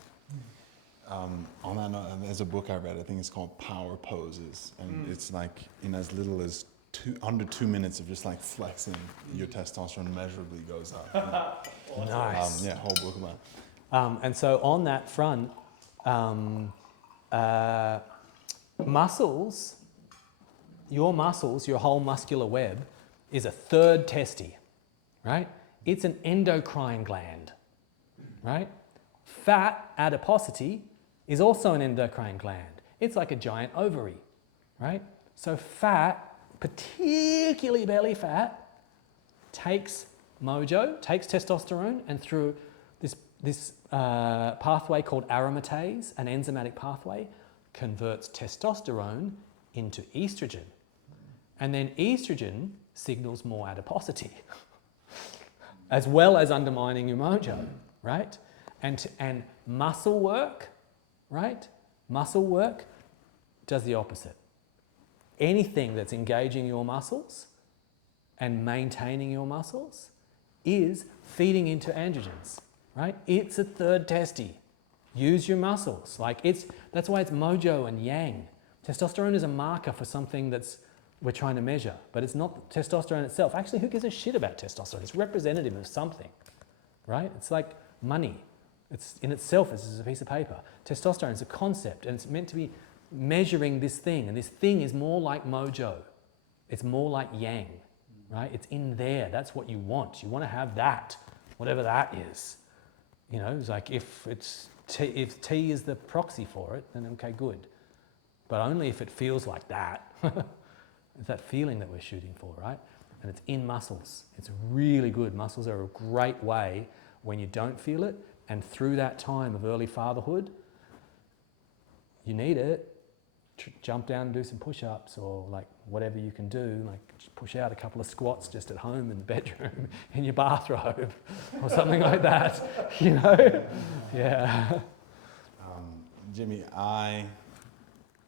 On that note, there's a book I read, I think it's called Power Poses, and it's like in as little as under 2 minutes of just like flexing, your testosterone measurably goes up. Nice. Yeah, whole book about it. And so on that front, muscles, your whole muscular web is a third testy, right? It's an endocrine gland, right? Fat, adiposity, is also an endocrine gland. It's like a giant ovary, right? So fat, particularly belly fat, takes MOJO, takes testosterone, and through this pathway called aromatase, an enzymatic pathway, converts testosterone into estrogen. And then estrogen signals more adiposity, as well as undermining your MOJO, right? And muscle work, right? Muscle work does the opposite. Anything that's engaging your muscles and maintaining your muscles is feeding into androgens, right? It's a third testy. Use your muscles. That's why it's MOJO and yang. Testosterone is a marker for something we're trying to measure, but it's not testosterone itself. Actually, who gives a shit about testosterone? It's representative of something, right? It's like money. It's in itself, it's a piece of paper. Testosterone is a concept, and it's meant to be measuring this thing, and this thing is more like mojo. It's more like yang, right? It's in there. That's what you want. You want to have that, whatever that is. You know, it's like if T is the proxy for it, then okay, good. But only if it feels like that. It's that feeling that we're shooting for, right? And it's in muscles. It's really good. Muscles are a great way when you don't feel it, and through that time of early fatherhood, you need it. Jump down and do some push-ups, or like whatever you can do, like just push out a couple of squats just at home in the bedroom in your bathrobe or something like that, you know? Yeah. Jimmy, I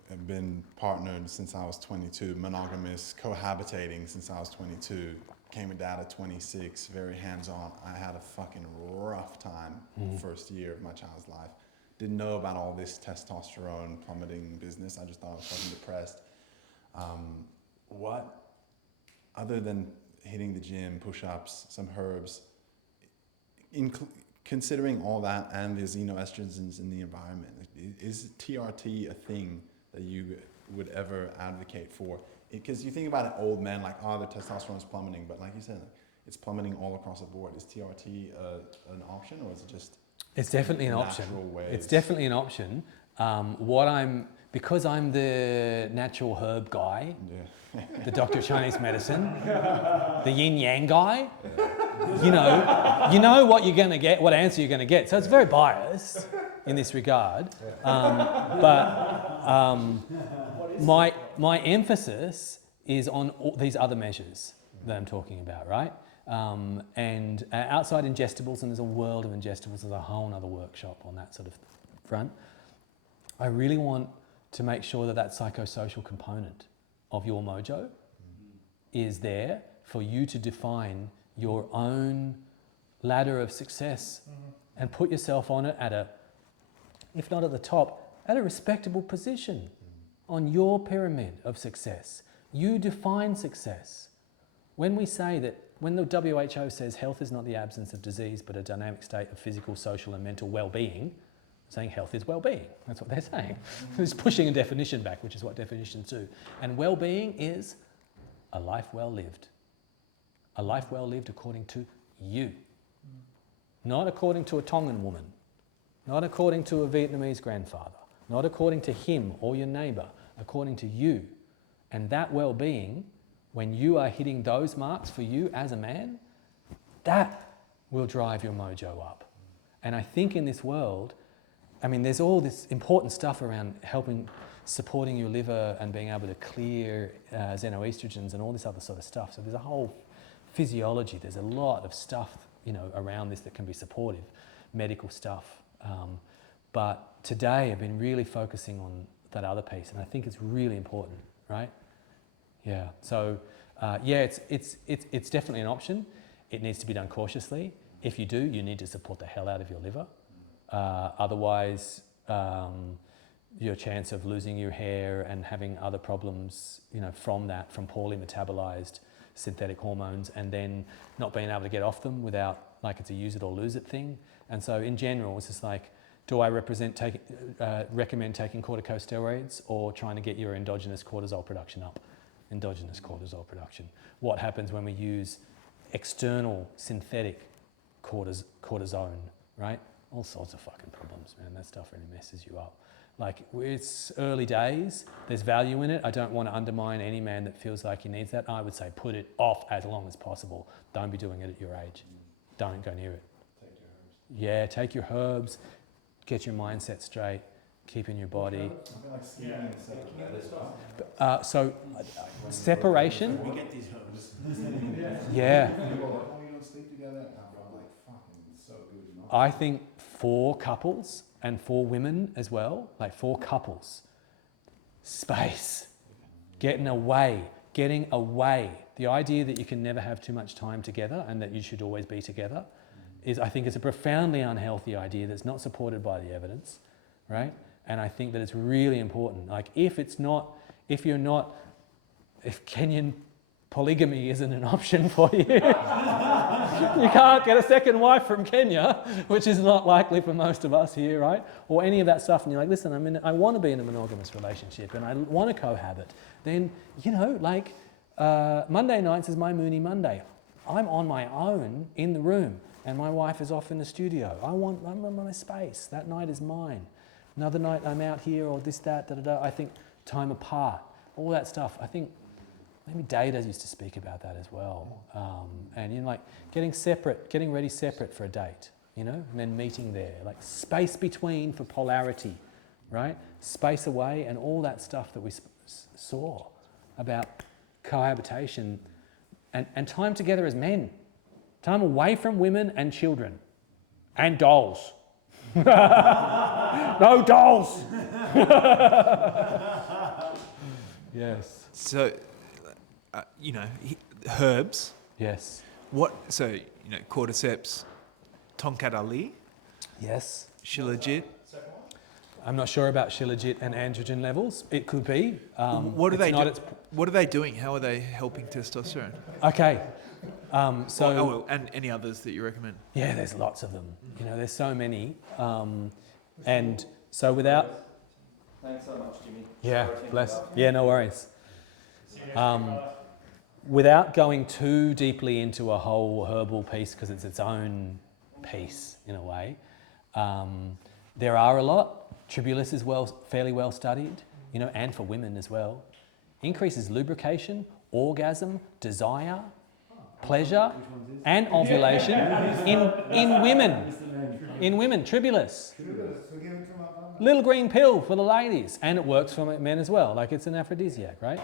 have been partnered since I was 22, monogamous, cohabitating since I was 22, became a dad at 26, very hands-on. I had a fucking rough time the first year of my child's life. Didn't know about all this testosterone plummeting business. I just thought I was fucking depressed. What, other than hitting the gym, push-ups, some herbs, considering all that and the xenoestrogens in the environment, is TRT a thing that you would ever advocate for? Because you think about it, old men, like, oh, the testosterone is plummeting, but like you said, it's plummeting all across the board. Is TRT an option, or is it just... It's definitely an option. Ways? It's definitely an option. Because I'm the natural herb guy, the doctor of Chinese medicine, the yin yang guy, you know what you're going to get, what answer you're going to get. So it's very biased in this regard. My emphasis is on all these other measures that I'm talking about, right? And outside ingestibles, and there's a world of ingestibles, there's a whole other workshop on that sort of front. I really want to make sure that psychosocial component of your mojo is there for you to define your own ladder of success and put yourself on it if not at the top, at a respectable position on your pyramid of success. You define success. When we say that, when the WHO says health is not the absence of disease, but a dynamic state of physical, social, and mental well-being, saying health is well-being. That's what they're saying. It's pushing a definition back, which is what definitions do. And well-being is a life well lived. A life well lived according to you. Not according to a Tongan woman. Not according to a Vietnamese grandfather. Not according to him or your neighbour. According to you. And that well-being, when you are hitting those marks for you as a man, that will drive your mojo up. And I think in this world, I mean, there's all this important stuff around supporting your liver and being able to clear xenoestrogens and all this other sort of stuff. So there's a whole physiology, there's a lot of stuff, around this that can be supportive, medical stuff. But today I've been really focusing on that other piece, and I think it's really important, right? Yeah, so it's definitely an option. It needs to be done cautiously. If you do, you need to support the hell out of your liver. Otherwise, your chance of losing your hair and having other problems, from poorly metabolized synthetic hormones, and then not being able to get off them without, like, it's a use it or lose it thing. And so in general, it's just like, do I recommend taking corticosteroids or trying to get your endogenous cortisol production up? Endogenous cortisol production. What happens when we use external synthetic cortisone, right? All sorts of fucking problems, man. That stuff really messes you up. Like, it's early days, there's value in it. I don't want to undermine any man that feels like he needs that. I would say put it off as long as possible. Don't be doing it at your age. Don't go near it. Take your herbs. Yeah, take your herbs, get your mindset straight, keep in your body. I feel like skiing and stuff. Separation. We get these herbs. Yeah. People are like, oh, you don't sleep together? And I'm like, fucking so good. I think for couples and for women as well, like for couples, space, getting away. The idea that you can never have too much time together and that you should always be together I think it's a profoundly unhealthy idea that's not supported by the evidence, right? And I think that it's really important. Like, if Kenyan polygamy isn't an option for you. You can't get a second wife from Kenya, which is not likely for most of us here, right? Or any of that stuff, and you're like, listen, I want to be in a monogamous relationship and I want to cohabit. Then, Monday nights is my Mooney Monday. I'm on my own in the room and my wife is off in the studio. I'm on my space. That night is mine. Another night I'm out here or this, that, da-da-da. I think time apart, all that stuff. I think maybe Data used to speak about that as well. And getting ready separate for a date, and then meeting there. Like space between for polarity, right? Space away and all that stuff that we saw about cohabitation and time together as men. Time away from women and children and dolls. No dolls! Yes. So, herbs. Yes. Cordyceps, tonkat ali, Yes. shilajit. I'm not sure about shilajit and androgen levels. It could be. What are they doing? What are they doing? How are they helping testosterone? Okay. And any others that you recommend? Yeah, there's lots of them. There's so many. And so without... Thanks so much, Jimmy. Yeah, Sorry to bless. interrupt. Yeah, no worries. Without going too deeply into a whole herbal piece, because it's its own piece in a way, there are a lot. Tribulus is fairly well studied, and for women as well. Increases lubrication, orgasm, desire, pleasure, and ovulation in women. In women, Tribulus. Little green pill for the ladies, and it works for men as well. Like it's an aphrodisiac, right?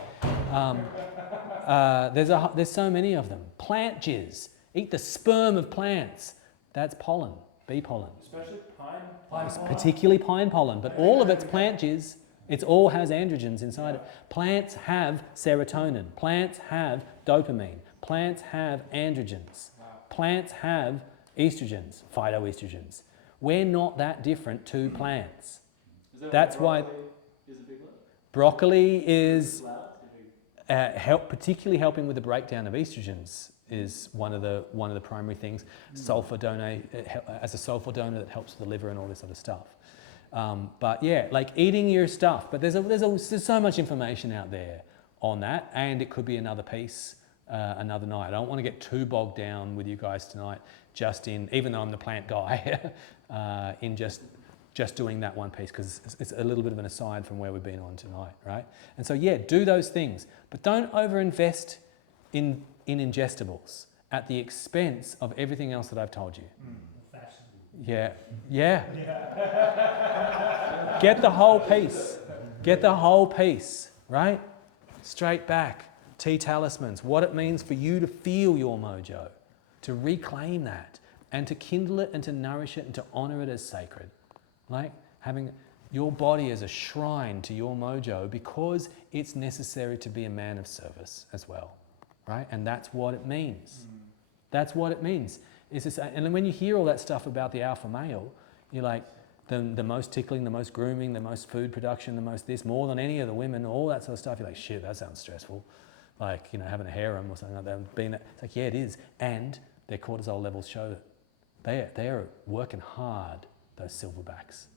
There's so many of them. Plant jizz. Eat the sperm of plants. That's pollen, bee pollen. Especially pine. Particularly pine pollen, but all of it's plant jizz. It all has androgens inside it. Plants have serotonin. Plants have dopamine. Plants have androgens. Plants have estrogens, phytoestrogens. We're not that different to plants. That's why broccoli is particularly helping with the breakdown of estrogens is one of the primary things. Sulfur as a sulfur donor that helps with the liver and all this other stuff. But yeah, like eating your stuff. But there's so much information out there on that, and it could be another piece another night. I don't want to get too bogged down with you guys tonight. Even though I'm the plant guy, in just doing that one piece, because it's a little bit of an aside from where we've been on tonight, right? And so yeah, do those things, but don't overinvest in ingestibles at the expense of everything else that I've told you. Yeah. Get the whole piece, right? Straight back. Tea talismans, what it means for you to feel your mojo, to reclaim that, and to kindle it and to nourish it and to honour it as sacred. Like having your body as a shrine to your mojo, because it's necessary to be a man of service as well, right? And that's what it means. That's what it means. And then when you hear all that stuff about the alpha male, you're like, the most tickling, the most grooming, the most food production, the most this, more than any of the women, all that sort of stuff. You're like, shit, that sounds stressful. Like, having a harem or something like that. It's like, yeah, it is. And their cortisol levels show that they are working hard, those silverbacks,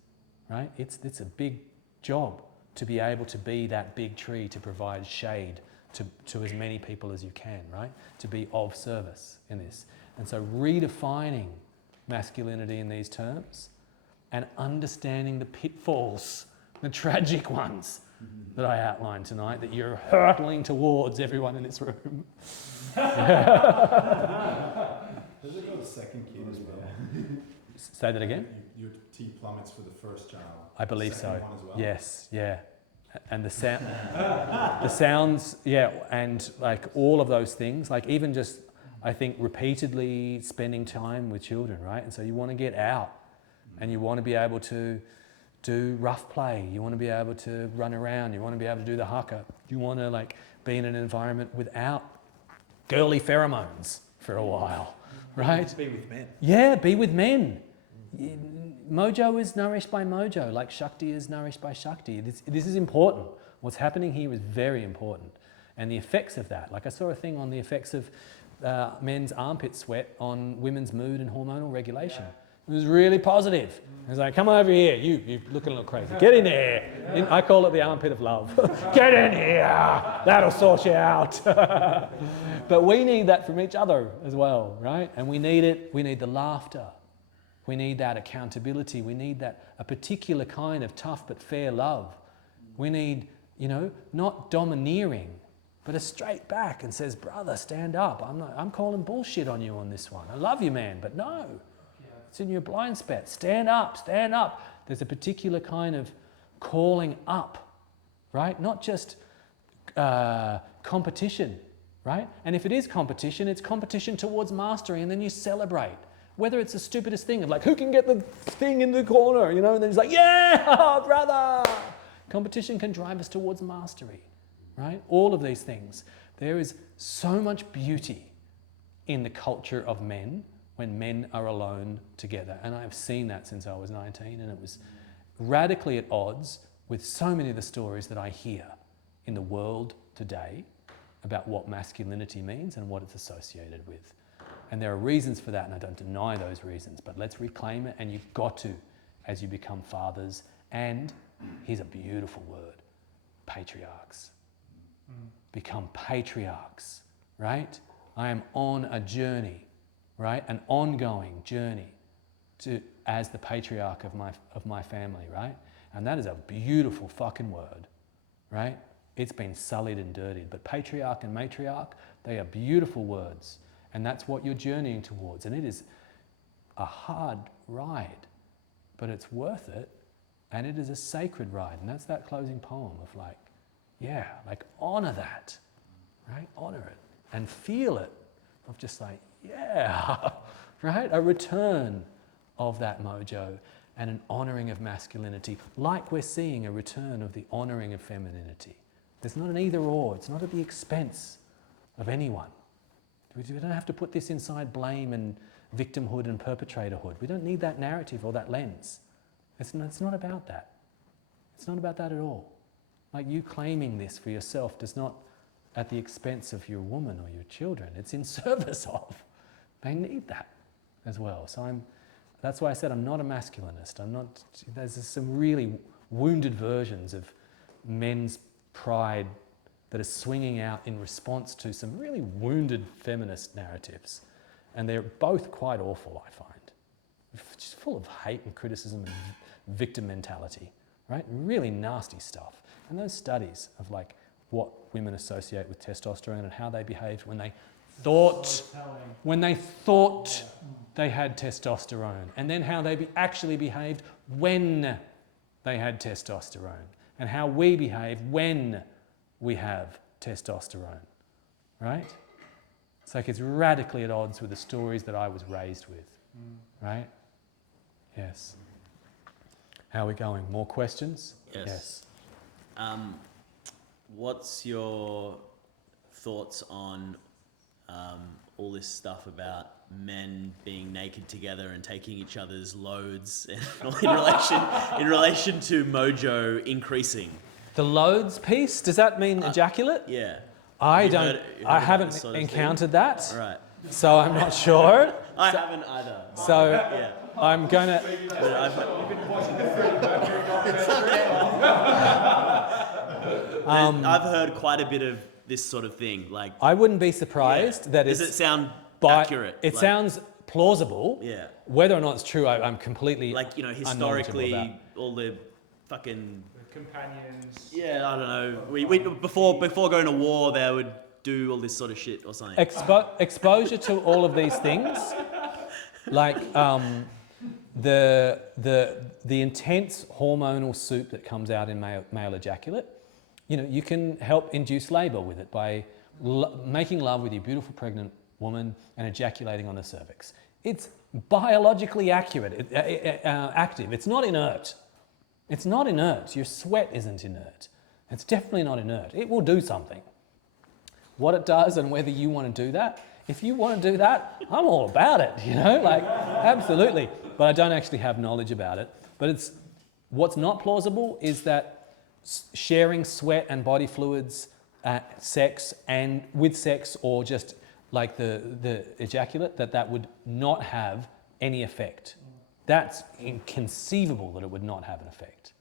right? It's a big job to be able to be that big tree, to provide shade to as many people as you can, right? To be of service in this. And so redefining masculinity in these terms and understanding the pitfalls, the tragic ones that I outlined tonight, that you're hurtling towards everyone in this room. Does it go the second kid as well? Say that again? Your T plummets for the first child. I believe so. Second one as well? Yes, yeah. And the sounds, yeah, and like all of those things, like even just, I think, repeatedly spending time with children, right? And so you want to get out and you want to be able to do rough play. You want to be able to run around. You want to be able to do the haka. You want to like be in an environment without girly pheromones for a while, right? Be with men. Yeah, be with men. Mojo is nourished by mojo, like Shakti is nourished by Shakti. This is important. What's happening here is very important. and the effects of that. Like I saw a thing on the effects of men's armpit sweat on women's mood and hormonal regulation. It was really positive. It was like, come over here, you're looking a little crazy. Get in there. I call it the armpit of love. Get in here, that'll sort you out. But we need that from each other as well, right? And we need it, we need the laughter. We need that accountability. We need that, a particular kind of tough but fair love. We need, not domineering, but a straight back and says, brother, stand up. I'm calling bullshit on you on this one. I love you, man, but no. It's in your blind spot. Stand up, stand up. There's a particular kind of calling up, right? Not just competition, right? And if it is competition, it's competition towards mastery, and then you celebrate. Whether it's the stupidest thing of like, who can get the thing in the corner, and then it's like, yeah, brother. Competition can drive us towards mastery, right? All of these things. There is so much beauty in the culture of men when men are alone together. And I've seen that since I was 19, and it was radically at odds with so many of the stories that I hear in the world today about what masculinity means and what it's associated with. And there are reasons for that, and I don't deny those reasons, but let's reclaim it, and you've got to as you become fathers. And here's a beautiful word, patriarchs. Become patriarchs, right? I am on a journey, right? An ongoing journey as the patriarch of my family, right? And that is a beautiful fucking word, right? It's been sullied and dirtied, but patriarch and matriarch, they are beautiful words. And that's what you're journeying towards. And it is a hard ride, but it's worth it. And it is a sacred ride. And that's that closing poem of like, yeah, like honor that, right? Honor it and feel it of just like, yeah, right? A return of that mojo and an honoring of masculinity, like we're seeing a return of the honoring of femininity. There's not an either or. It's not at the expense of anyone. We don't have to put this inside blame and victimhood and perpetratorhood. We don't need that narrative or that lens. It's not about that. It's not about that at all. Like you claiming this for yourself does not at the expense of your woman or your children. It's in service of. They need that as well. So that's why I said I'm not a masculinist. There's some really wounded versions of men's pride that are swinging out in response to some really wounded feminist narratives. And they're both quite awful, I find. Just full of hate and criticism and victim mentality, right? Really nasty stuff. And those studies of like what women associate with testosterone and how they behaved when they thought they had testosterone, and then how they actually behaved when they had testosterone, and how we behave when we have testosterone, right? It's like it's radically at odds with the stories that I was raised with, right? Yes. How are we going? More questions? Yes. What's your thoughts on all this stuff about men being naked together and taking each other's loads in relation to mojo increasing? The loads piece, does that mean ejaculate? Yeah. I haven't encountered that. Right. So I'm not sure. I haven't either. So yeah. I'm gonna. I've heard quite a bit of this sort of thing. Like, I wouldn't be surprised that does it sound accurate? It sounds plausible. Yeah. Whether or not it's true, I'm completely like historically, all the fucking companions. Yeah, I don't know. We before going to war, they would do all this sort of shit or something. Exposure to all of these things, like the intense hormonal soup that comes out in male ejaculate. You can help induce labour with it by making love with your beautiful pregnant woman and ejaculating on the cervix. It's biologically active. It's not inert. It's not inert. Your sweat isn't inert. It's definitely not inert. It will do something. What it does and whether you want to do that, if you want to do that, I'm all about it, absolutely. But I don't actually have knowledge about it. But what's not plausible is that sharing sweat and body fluids sex and with sex or just like the ejaculate, that would not have any effect. That's inconceivable that it would not have an effect,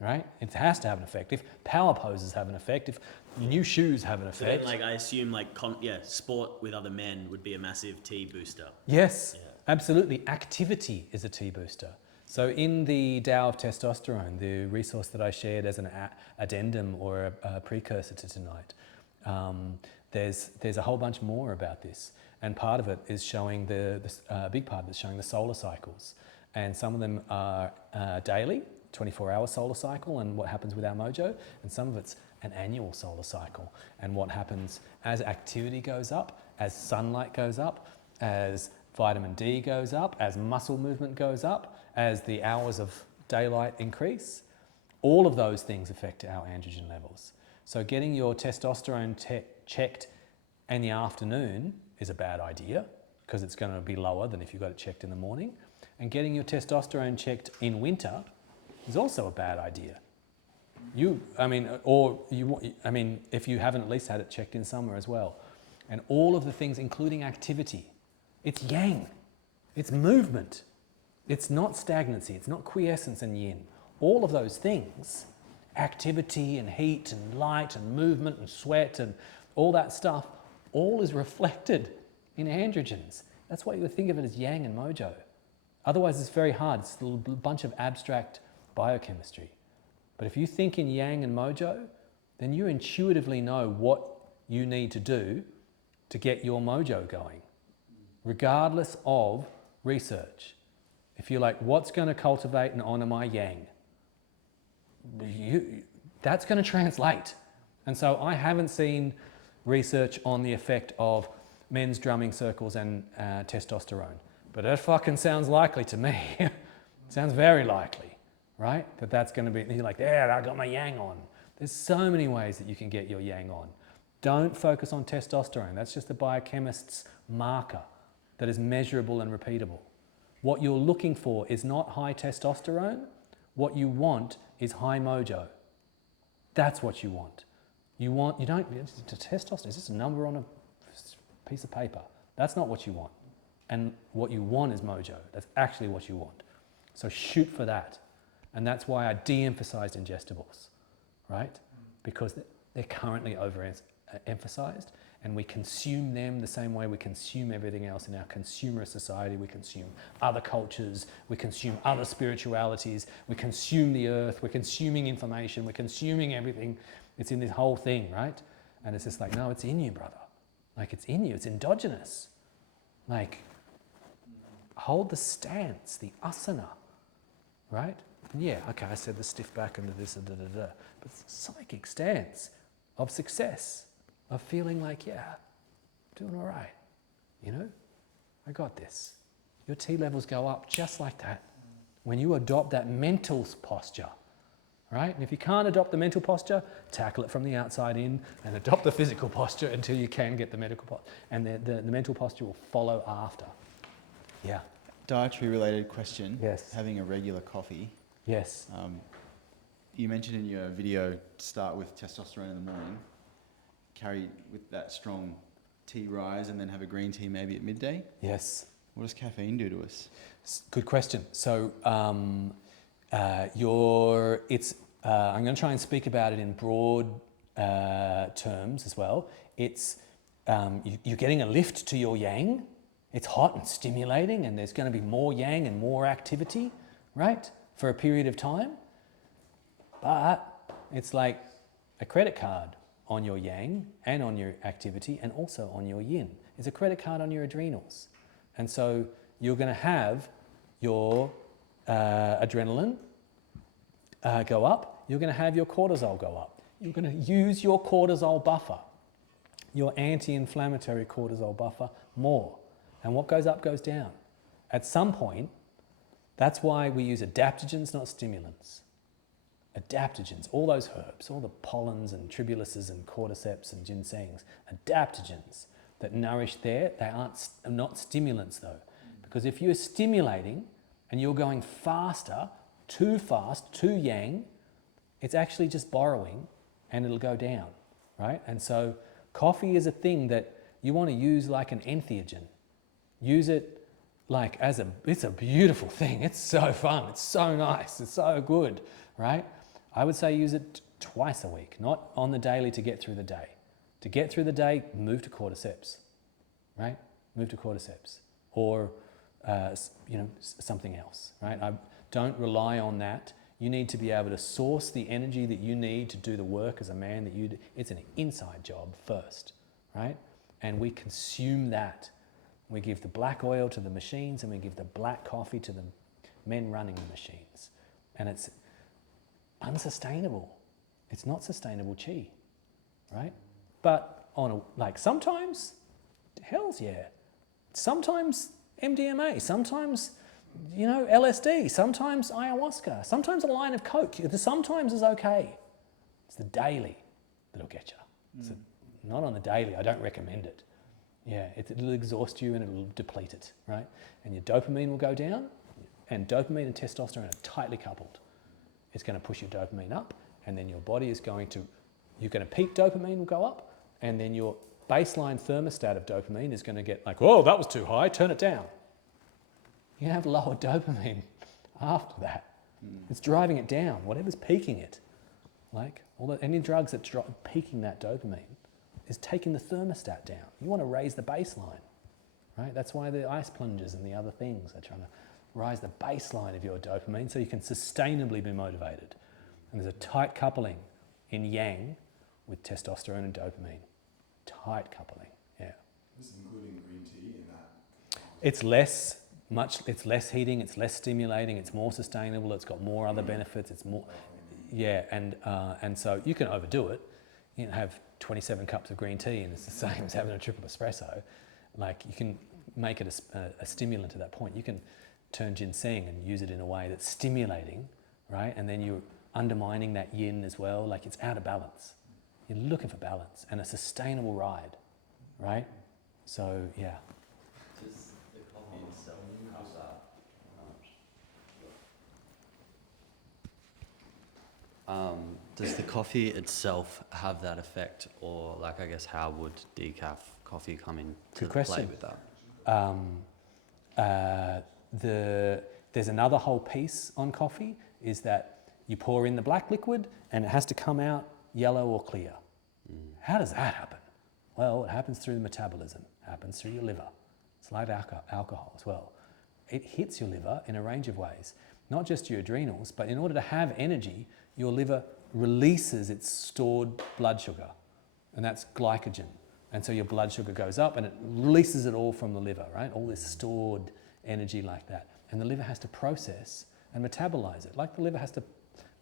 right? It has to have an effect. If power poses have an effect, if new shoes have an So then, effect. like, I assume, like, sport with other men would be a massive T booster. Yes, Yeah. absolutely. Activity is a T booster. So in the Tao of Testosterone, the resource that I shared as an addendum or a precursor to tonight, there's a whole bunch more about this. And part of it is showing a big part of it is showing the solar cycles. And some of them are daily, 24-hour solar cycle and what happens with our MOJO. And some of it's an annual solar cycle and what happens as activity goes up, as sunlight goes up, as vitamin D goes up, as muscle movement goes up, as the hours of daylight increase. All of those things affect our androgen levels. So getting your testosterone checked in the afternoon is a bad idea because it's going to be lower than if you got it checked in the morning. And getting your testosterone checked in winter is also a bad idea. If you haven't at least had it checked in summer as well. And all of the things, including activity, it's yang, it's movement. It's not stagnancy, it's not quiescence and yin. All of those things, activity and heat and light and movement and sweat and all that stuff, all is reflected in androgens. That's why you would think of it as yang and MOJO. Otherwise it's very hard, it's a bunch of abstract biochemistry. But if you think in yang and MOJO, then you intuitively know what you need to do to get your MOJO going, regardless of research. If you're like, what's going to cultivate and honor my yang? That's going to translate. And so I haven't seen research on the effect of men's drumming circles and testosterone. But that fucking sounds likely to me. Sounds very likely, right? That's going to be, you're like, yeah, I got my yang on. There's so many ways that you can get your yang on. Don't focus on testosterone. That's just the biochemist's marker that is measurable and repeatable. What you're looking for is not high testosterone. What you want is high MOJO. That's what you want. Testosterone is just a number on a piece of paper. That's not what you want. And what you want is MOJO. That's actually what you want. So shoot for that. And that's why I de-emphasized ingestibles, right? Because they're currently overemphasized and we consume them the same way we consume everything else in our consumerist society. We consume other cultures, we consume other spiritualities, we consume the earth, we're consuming information, we're consuming everything. It's in this whole thing, right? And it's just like, no, it's in you, brother. Like, it's in you, it's endogenous. Like, hold the stance, the asana, right? And yeah, okay, I said the stiff back and the this and da-da-da. But psychic stance of success, of feeling like, yeah, doing all right, you know? I got this. Your T levels go up just like that when you adopt that mental posture, right? And if you can't adopt the mental posture, tackle it from the outside in and adopt the physical posture until you can get the medical posture. And the mental posture will follow after. Yeah. Dietary related question. Yes. Having a regular coffee. Yes. You mentioned in your video to start with testosterone in the morning, carry with that strong tea rise and then have a green tea maybe at midday. Yes. What does caffeine do to us? Good question. So I'm going to try and speak about it in broad terms as well. It's you're getting a lift to your yang. It's hot and stimulating and there's going to be more yang and more activity, right? For a period of time. But it's like a credit card on your yang and on your activity and also on your yin. It's a credit card on your adrenals. And so you're going to have your adrenaline go up. You're going to have your cortisol go up. You're going to use your cortisol buffer, your anti-inflammatory cortisol buffer more. And what goes up goes down. At some point, that's why we use adaptogens, not stimulants. Adaptogens, all those herbs, all the pollens and tribuluses and cordyceps and ginsengs, adaptogens that nourish there, they aren't not stimulants though. Because if you're stimulating and you're going faster, too yang, it's actually just borrowing and it'll go down. right? And so coffee is a thing that you want to use like an entheogen. Use it like it's a beautiful thing. It's so fun. It's so nice. It's so good, right? I would say use it twice a week, not on the daily to get through the day. To get through the day, move to cordyceps, right? Move to cordyceps or, something else, right? Don't rely on that. You need to be able to source the energy that you need to do the work as a man that you do. It's an inside job first, right? And we consume that. We give the black oil to the machines and we give the black coffee to the men running the machines. And it's unsustainable. It's not sustainable chi, right? But sometimes, hells yeah. Sometimes MDMA, sometimes, LSD, sometimes ayahuasca, sometimes a line of coke. The sometimes is okay. It's the daily that'll get you. Not on the daily, I don't recommend it. Yeah, it'll exhaust you and it'll deplete it, right? And your dopamine will go down, and dopamine and testosterone are tightly coupled. It's going to push your dopamine up, and then your body is you're going to peak dopamine will go up, and then your baseline thermostat of dopamine is going to get like, oh, that was too high, turn it down. You have lower dopamine after that. It's driving it down, whatever's peaking it. Like any drugs that peaking that dopamine is taking the thermostat down. You want to raise the baseline, right? That's why the ice plunges and the other things are trying to rise the baseline of your dopamine so you can sustainably be motivated. And there's a tight coupling in yang with testosterone and dopamine. Tight coupling, yeah. This including green tea in that? It's less heating, it's less stimulating, it's more sustainable, it's got more other benefits, it's more, yeah, and so you can overdo it. You can have 27 cups of green tea and it's the same as having a triple espresso. Like you can make it a stimulant to that point. You can turn ginseng and use it in a way that's stimulating, right? And then you're undermining that yin as well. Like it's out of balance. You're looking for balance and a sustainable ride, right? So yeah. Does the coffee itself have that? Does the coffee itself have that effect, or like I guess how would decaf coffee come in to play with that? There's another whole piece on coffee is that you pour in the black liquid and it has to come out yellow or clear. How does that happen? Well, it happens through the metabolism, it happens through your liver. It's like alcohol as well. It hits your liver in a range of ways, not just your adrenals, but in order to have energy, your liver releases its stored blood sugar, and that's glycogen. And so your blood sugar goes up and it releases it all from the liver, right? All this stored energy like that. And the liver has to process and metabolize it. Like the liver has to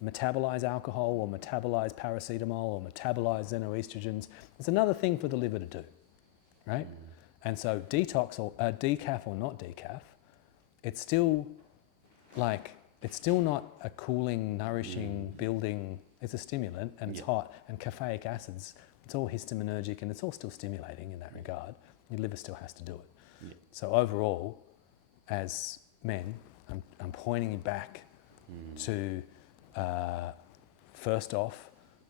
metabolize alcohol or metabolize paracetamol or metabolize xenoestrogens. It's another thing for the liver to do, right? And so decaf or not decaf, it's still not a cooling, nourishing, building, it's a stimulant and it's hot, and caffeic acids, it's all histaminergic and it's all still stimulating in that regard. Your liver still has to do it. So overall, as men, I'm pointing you back to, first off,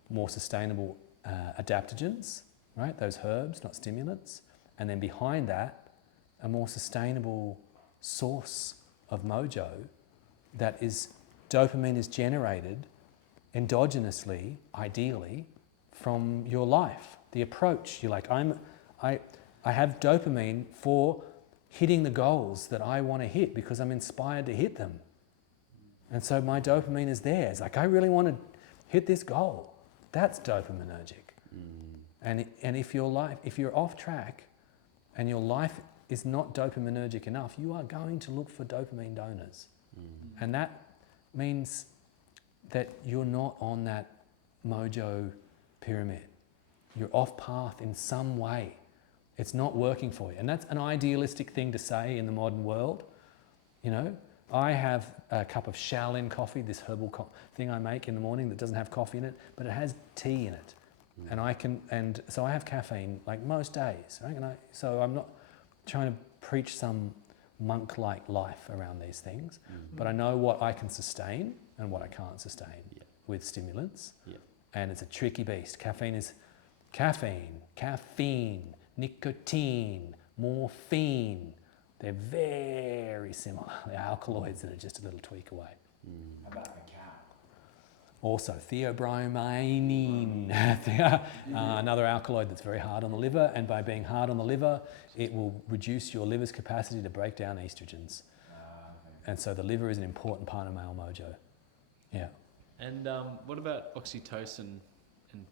more sustainable adaptogens, right? Those herbs, not stimulants. And then behind that, a more sustainable source of MOJO that is, dopamine is generated endogenously, ideally, from your life. The approach, you're like, I have dopamine for hitting the goals that I want to hit because I'm inspired to hit them. And so my dopamine is there. It's like, I really want to hit this goal. That's dopaminergic. And if you're off track and your life is not dopaminergic enough, you are going to look for dopamine donors. And that means that you're not on that MOJO pyramid. You're off path in some way. It's not working for you. And that's an idealistic thing to say in the modern world. You know, I have a cup of Shaolin coffee, this herbal thing I make in the morning that doesn't have coffee in it, but it has tea in it. And so I have caffeine like most days, right? So I'm not trying to preach some monk-like life around these things, but I know what I can sustain and what I can't sustain with stimulants. And it's a tricky beast. Caffeine caffeine, nicotine, morphine. They're very similar. They're alkaloids that are just a little tweak away. About the cow. Also, theobromine, another alkaloid that's very hard on the liver, and by being hard on the liver, it will reduce your liver's capacity to break down estrogens. And so the liver is an important part of male mojo. Yeah. And what about oxytocin and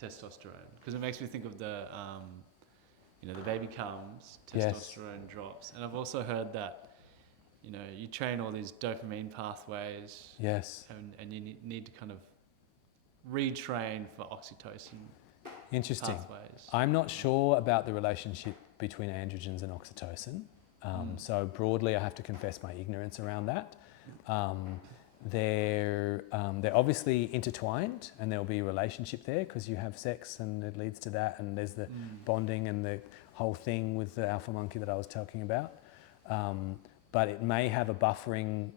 testosterone? Because it makes me think of the, the baby comes, testosterone drops. And I've also heard that, you train all these dopamine pathways. Yes. And you need to kind of retrain for oxytocin Interesting. pathways. I'm not sure about the relationship between androgens and oxytocin. So broadly, I have to confess my ignorance around that. They're obviously intertwined, and there'll be a relationship there because you have sex and it leads to that, and there's the bonding and the whole thing with the alpha monkey that I was talking about. But it may have a buffering,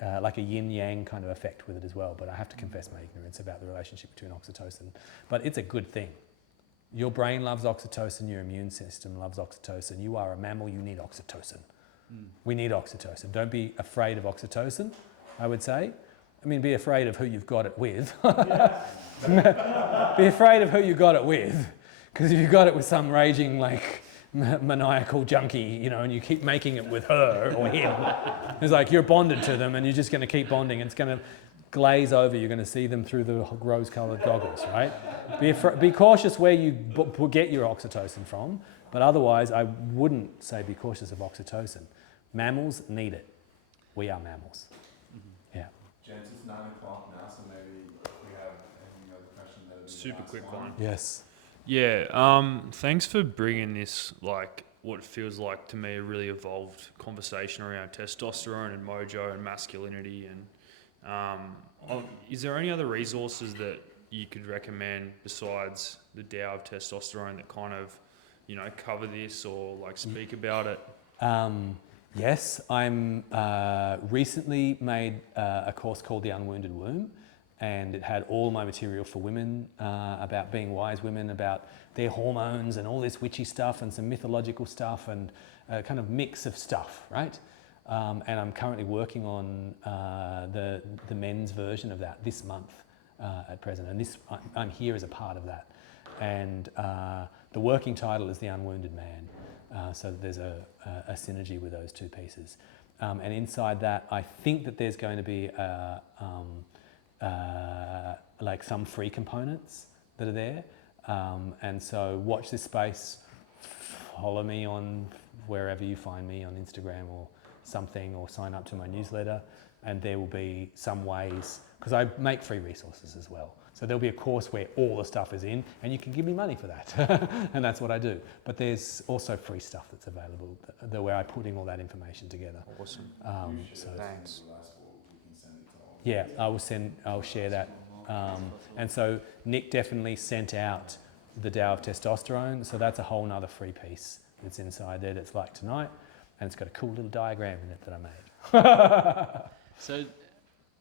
like a yin-yang kind of effect with it as well. But I have to confess my ignorance about the relationship between oxytocin. But it's a good thing. Your brain loves oxytocin, your immune system loves oxytocin. You are a mammal, you need oxytocin. We need oxytocin. Don't be afraid of oxytocin, I would say. I mean, be afraid of who you've got it with. Be afraid of who you got it with. Because if you got it with some raging, maniacal junkie, and you keep making it with her or him, it's like you're bonded to them and you're just going to keep bonding. It's going to glaze over. You're going to see them through the rose-coloured goggles, right? Be cautious where you get your oxytocin from, but otherwise I wouldn't say be cautious of oxytocin. Mammals need it. We are mammals. Yeah. Gents, it's 9 o'clock now, so maybe if we have any other question that would be Super last quick one. one. Yes. Yeah, thanks for bringing this, what feels like to me a really evolved conversation around testosterone and mojo and masculinity. And is there any other resources that you could recommend besides the Tao of Testosterone that kind of, cover this or speak about it? Yes, I'm recently made a course called The Unwounded Womb, and it had all my material for women about being wise women, about their hormones and all this witchy stuff and some mythological stuff and a kind of mix of stuff, right? And I'm currently working on the men's version of that this month at present, and I'm here as a part of that. And the working title is The Unwounded Man, so that there's a synergy with those two pieces. And inside that, I think that there's going to be some free components that are there. And so watch this space, follow me on wherever you find me on Instagram or something, or sign up to my newsletter, and there will be some ways, because I make free resources as well. So there'll be a course where all the stuff is in, and you can give me money for that, and that's what I do. But there's also free stuff that's available, where I'm putting all that information together. Awesome. So Thanks. yeah, I'll share that. And so Nick definitely sent out the Tao of Testosterone, so that's a whole nother free piece that's inside there that's like tonight, and it's got a cool little diagram in it that I made. So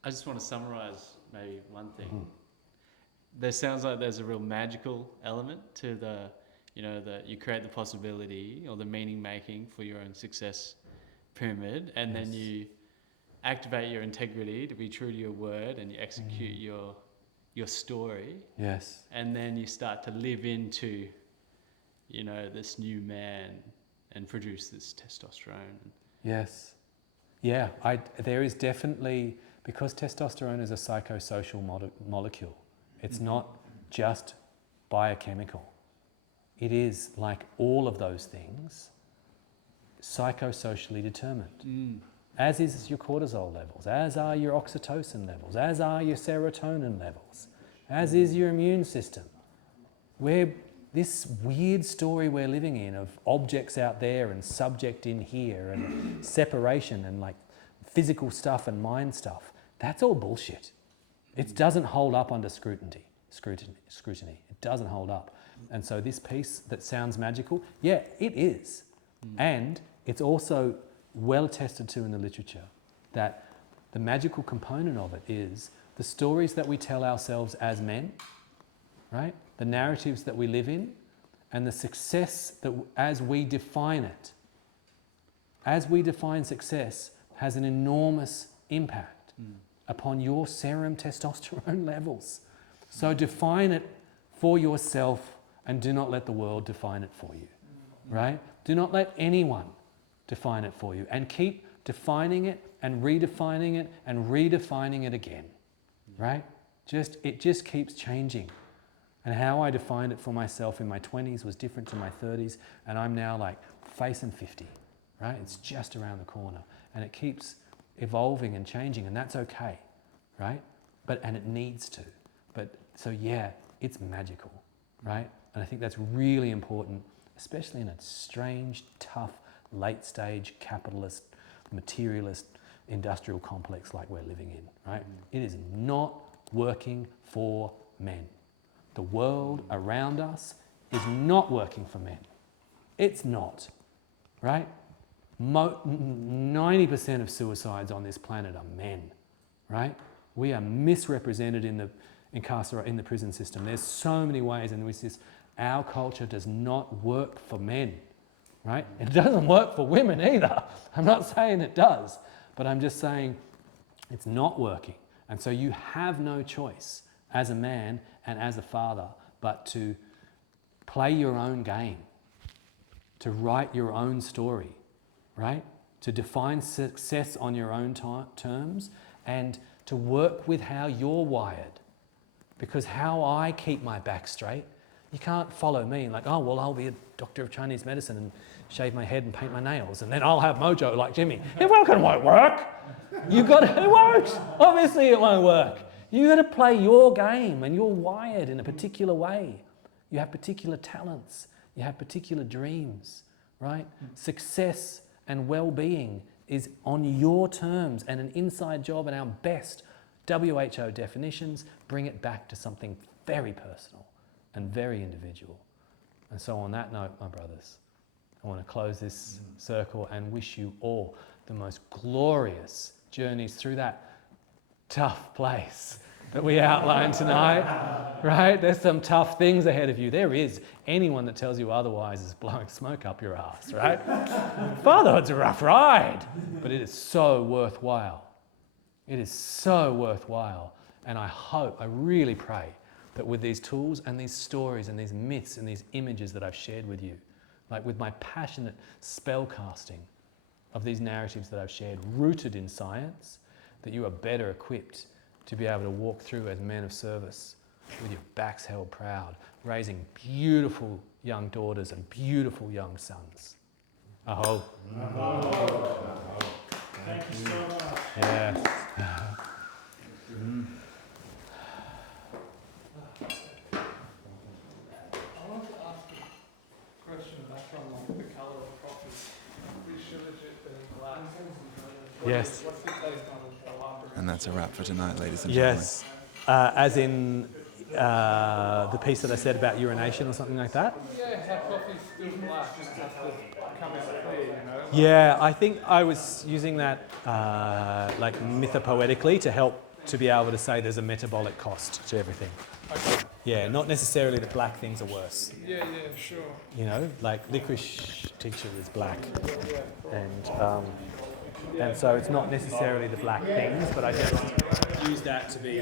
I just want to summarize maybe one thing. There sounds like there's a real magical element to that you create the possibility or the meaning making for your own success pyramid, and then you activate your integrity to be true to your word, and you execute your story. Yes. And then you start to live into, this new man and produce this testosterone. Yes. Yeah, there is definitely, because testosterone is a psychosocial molecule, it's not just biochemical. It is, like all of those things, psychosocially determined. As is your cortisol levels, as are your oxytocin levels, as are your serotonin levels, as is your immune system. This weird story we're living in of objects out there and subject in here and separation and physical stuff and mind stuff, that's all bullshit. It doesn't hold up under scrutiny. It doesn't hold up. And so this piece that sounds magical, yeah, it is. And it's also well attested to in the literature that the magical component of it is the stories that we tell ourselves as men, right? the narratives that we live in, and the success that, as we define it, as we define success, has an enormous impact upon your serum testosterone levels. So define it for yourself and do not let the world define it for you, right? Do not let anyone define it for you, and keep defining it and redefining it and redefining it again, right? It just keeps changing. And how I defined it for myself in my 20s was different to my 30s, and I'm now like facing 50, right? It's just around the corner, and it keeps evolving and changing, and that's okay, right? And it needs to. But so yeah, it's magical, right? And I think that's really important, especially in a strange, tough, late stage capitalist, materialist, industrial complex like we're living in, right? It is not working for men. The world around us is not working for men. It's not, right? 90% of suicides on this planet are men, right? We are misrepresented in the prison system. There's so many ways in which our culture does not work for men, right? It doesn't work for women either. I'm not saying it does, but I'm just saying it's not working. And so you have no choice as a man and as a father but to play your own game, to write your own story, right? To define success on your own terms and to work with how you're wired. Because how I keep my back straight, you can't follow me like, oh, well, I'll be a doctor of Chinese medicine and shave my head and paint my nails and then I'll have mojo like Jimmy. It won't work. It won't. Obviously it won't work. You got to play your game, and you're wired in a particular way. You have particular talents. You have particular dreams, right? Success and well-being is on your terms, and an inside job, and our best WHO definitions bring it back to something very personal and very individual. And so on that note, my brothers, I want to close this circle and wish you all the most glorious journeys through that tough place that we outlined tonight, right? There's some tough things ahead of you. There is. Anyone that tells you otherwise is blowing smoke up your ass, right? Fatherhood's a rough ride, but it is so worthwhile. It is so worthwhile. And I hope, I really pray that with these tools and these stories and these myths and these images that I've shared with you, like with my passionate spell casting of these narratives that I've shared, rooted in science, that you are better equipped to be able to walk through as men of service with your backs held proud, raising beautiful young daughters and beautiful young sons. Aho. Thank you so much. Yeah. I want to ask a question back on like the colour of coffee. Which should it be black? Yes. What's the taste on it? And that's a wrap for tonight, ladies and Yes. As in the piece that I said about urination or something like that? Yeah, how coffee's still black and has to come out clear, you know? Yeah, I think I was using that like mythopoetically to help to be able to say there's a metabolic cost to everything. Okay. Yeah, not necessarily that black things are worse. Yeah, sure. You know, like licorice tincture is black, and so it's not necessarily the black things, but I just use that to be